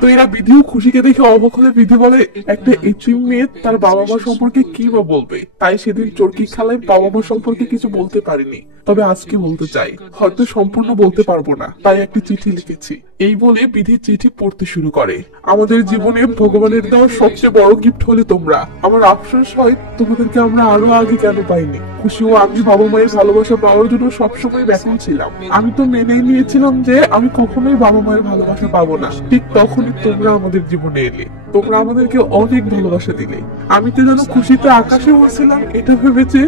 তো এরা বিধিও খুশিকে দেখে অবাক হলে বিধি বলে, একটা এতিম মেয়ে তার বাবা মা সম্পর্কে কি বা বলবে? তাই সেদিন চরকি খেলায় বাবা মা সম্পর্কে কিছু বলতে পারিনি, তবে আজকে বলতে চাই। হয়তো সম্পূর্ণ বলতে পারবো না, তাই একটা চিঠি লিখেছি। এই বলে বিধি চিঠি পড়তে শুরু করে। আমাদের জীবনে ভগবানের দেওয়া সবচেয়ে বড় গিফট হলে তোমরা। আমার আফসোস হয় তোমাদেরকে আমরা আরো আগে কেন পাইনি। খুশি ও আমি বাবা মায়ের ভালোবাসা পাওয়ার জন্য সবসময় ব্যাকুল ছিলাম। আমি তো মেনেই নিয়েছিলাম যে আমি কখনোই বাবা মায়ের ভালোবাসা পাবো না। ঠিক তখনই তোমরা আমাদের জীবনে এলে, তোমরা আমাদেরকে অনেক ভালোবাসা দিলে। আমি তো যেন খুশিতে আকাশে উড়ছিলাম এটা ভেবেছে,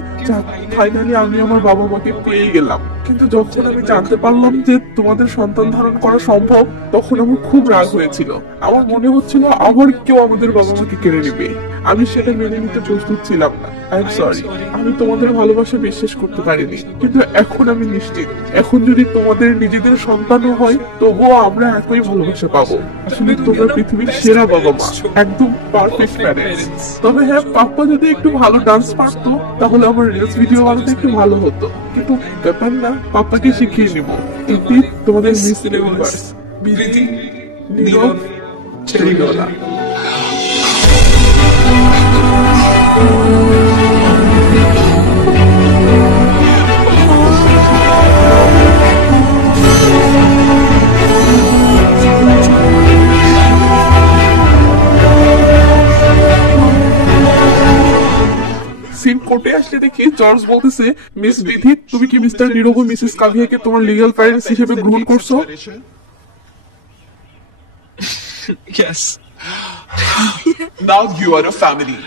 ফাইনালি আমি আমার বাবা মাকে পেয়ে গেলাম। কিন্তু যখন আমি জানতে পারলাম যে তোমাদের সন্তান ধারণ করা সম্ভব, তখন আমার খুব রাগ হয়েছিল। আমার মনে হচ্ছিল আবার কেউ আমাদের বাবা মাকে কেড়ে নেবে। আমি সেটা মেনে নিতে প্রস্তুত ছিলাম না। আই এম সরি, আমি তোমাদের ভালোবাসা বিশ্বাস করতে পারিনি। কিন্তু এখন আমি নিশ্চিত, এখন যদি তোমাদের নিজেদের সন্তানও হয় তবুও আমরা একই ভালোবাসা পাবো। আসলে তোমরা পৃথিবীর সেরা বাবা মা, একদম পারফেক্ট প্যারেন্টস। তবে হ্যাঁ, পাপ্পা যদি একটু ভালো ডান্স পারতো তাহলে আমার রিলস ভিডিও বানাতে একটু ভালো হতো। কিন্তু ব্যাপার না, পাপ্পাকে শিখিয়ে নিব। এটি তোমাদের মিস ইউনিভার্স, বিধি, নীরব, চেরিওয়ালা। সিন কোর্টে আসলে দেখি জর্জ বলতেছে, মিস বিধি, তুমি কি মিস্টার নীরব ও মিসেস কাভিয়াকে তোমার লিগ্যাল প্যারেন্টস হিসেবে গ্রহণ করছো? Yes. Now you are a family.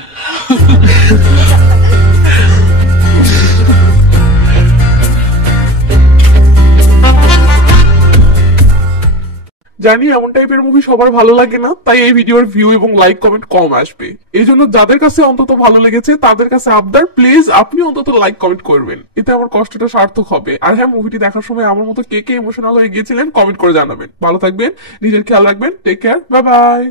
জানি এমন টাইপের মুভি সবার ভালো লাগে না, তাই এই ভিডিওর ভিউ এবং লাইক কমেন্ট কম আসবে। এই জন্য যাদের কাছে অন্তত ভালো লেগেছে তাদের কাছে আবদার, প্লিজ আপনি অন্তত লাইক কমেন্ট করবেন, এতে আমার কষ্টটা সার্থক হবে। আর হ্যাঁ, মুভিটি দেখার সময় আমার মতো কে কে ইমোশনাল হয়ে গিয়েছিলেন কমেন্ট করে জানাবেন। ভালো থাকবেন, নিজের খেয়াল রাখবেন, টেক কেয়ার, বাই বাই।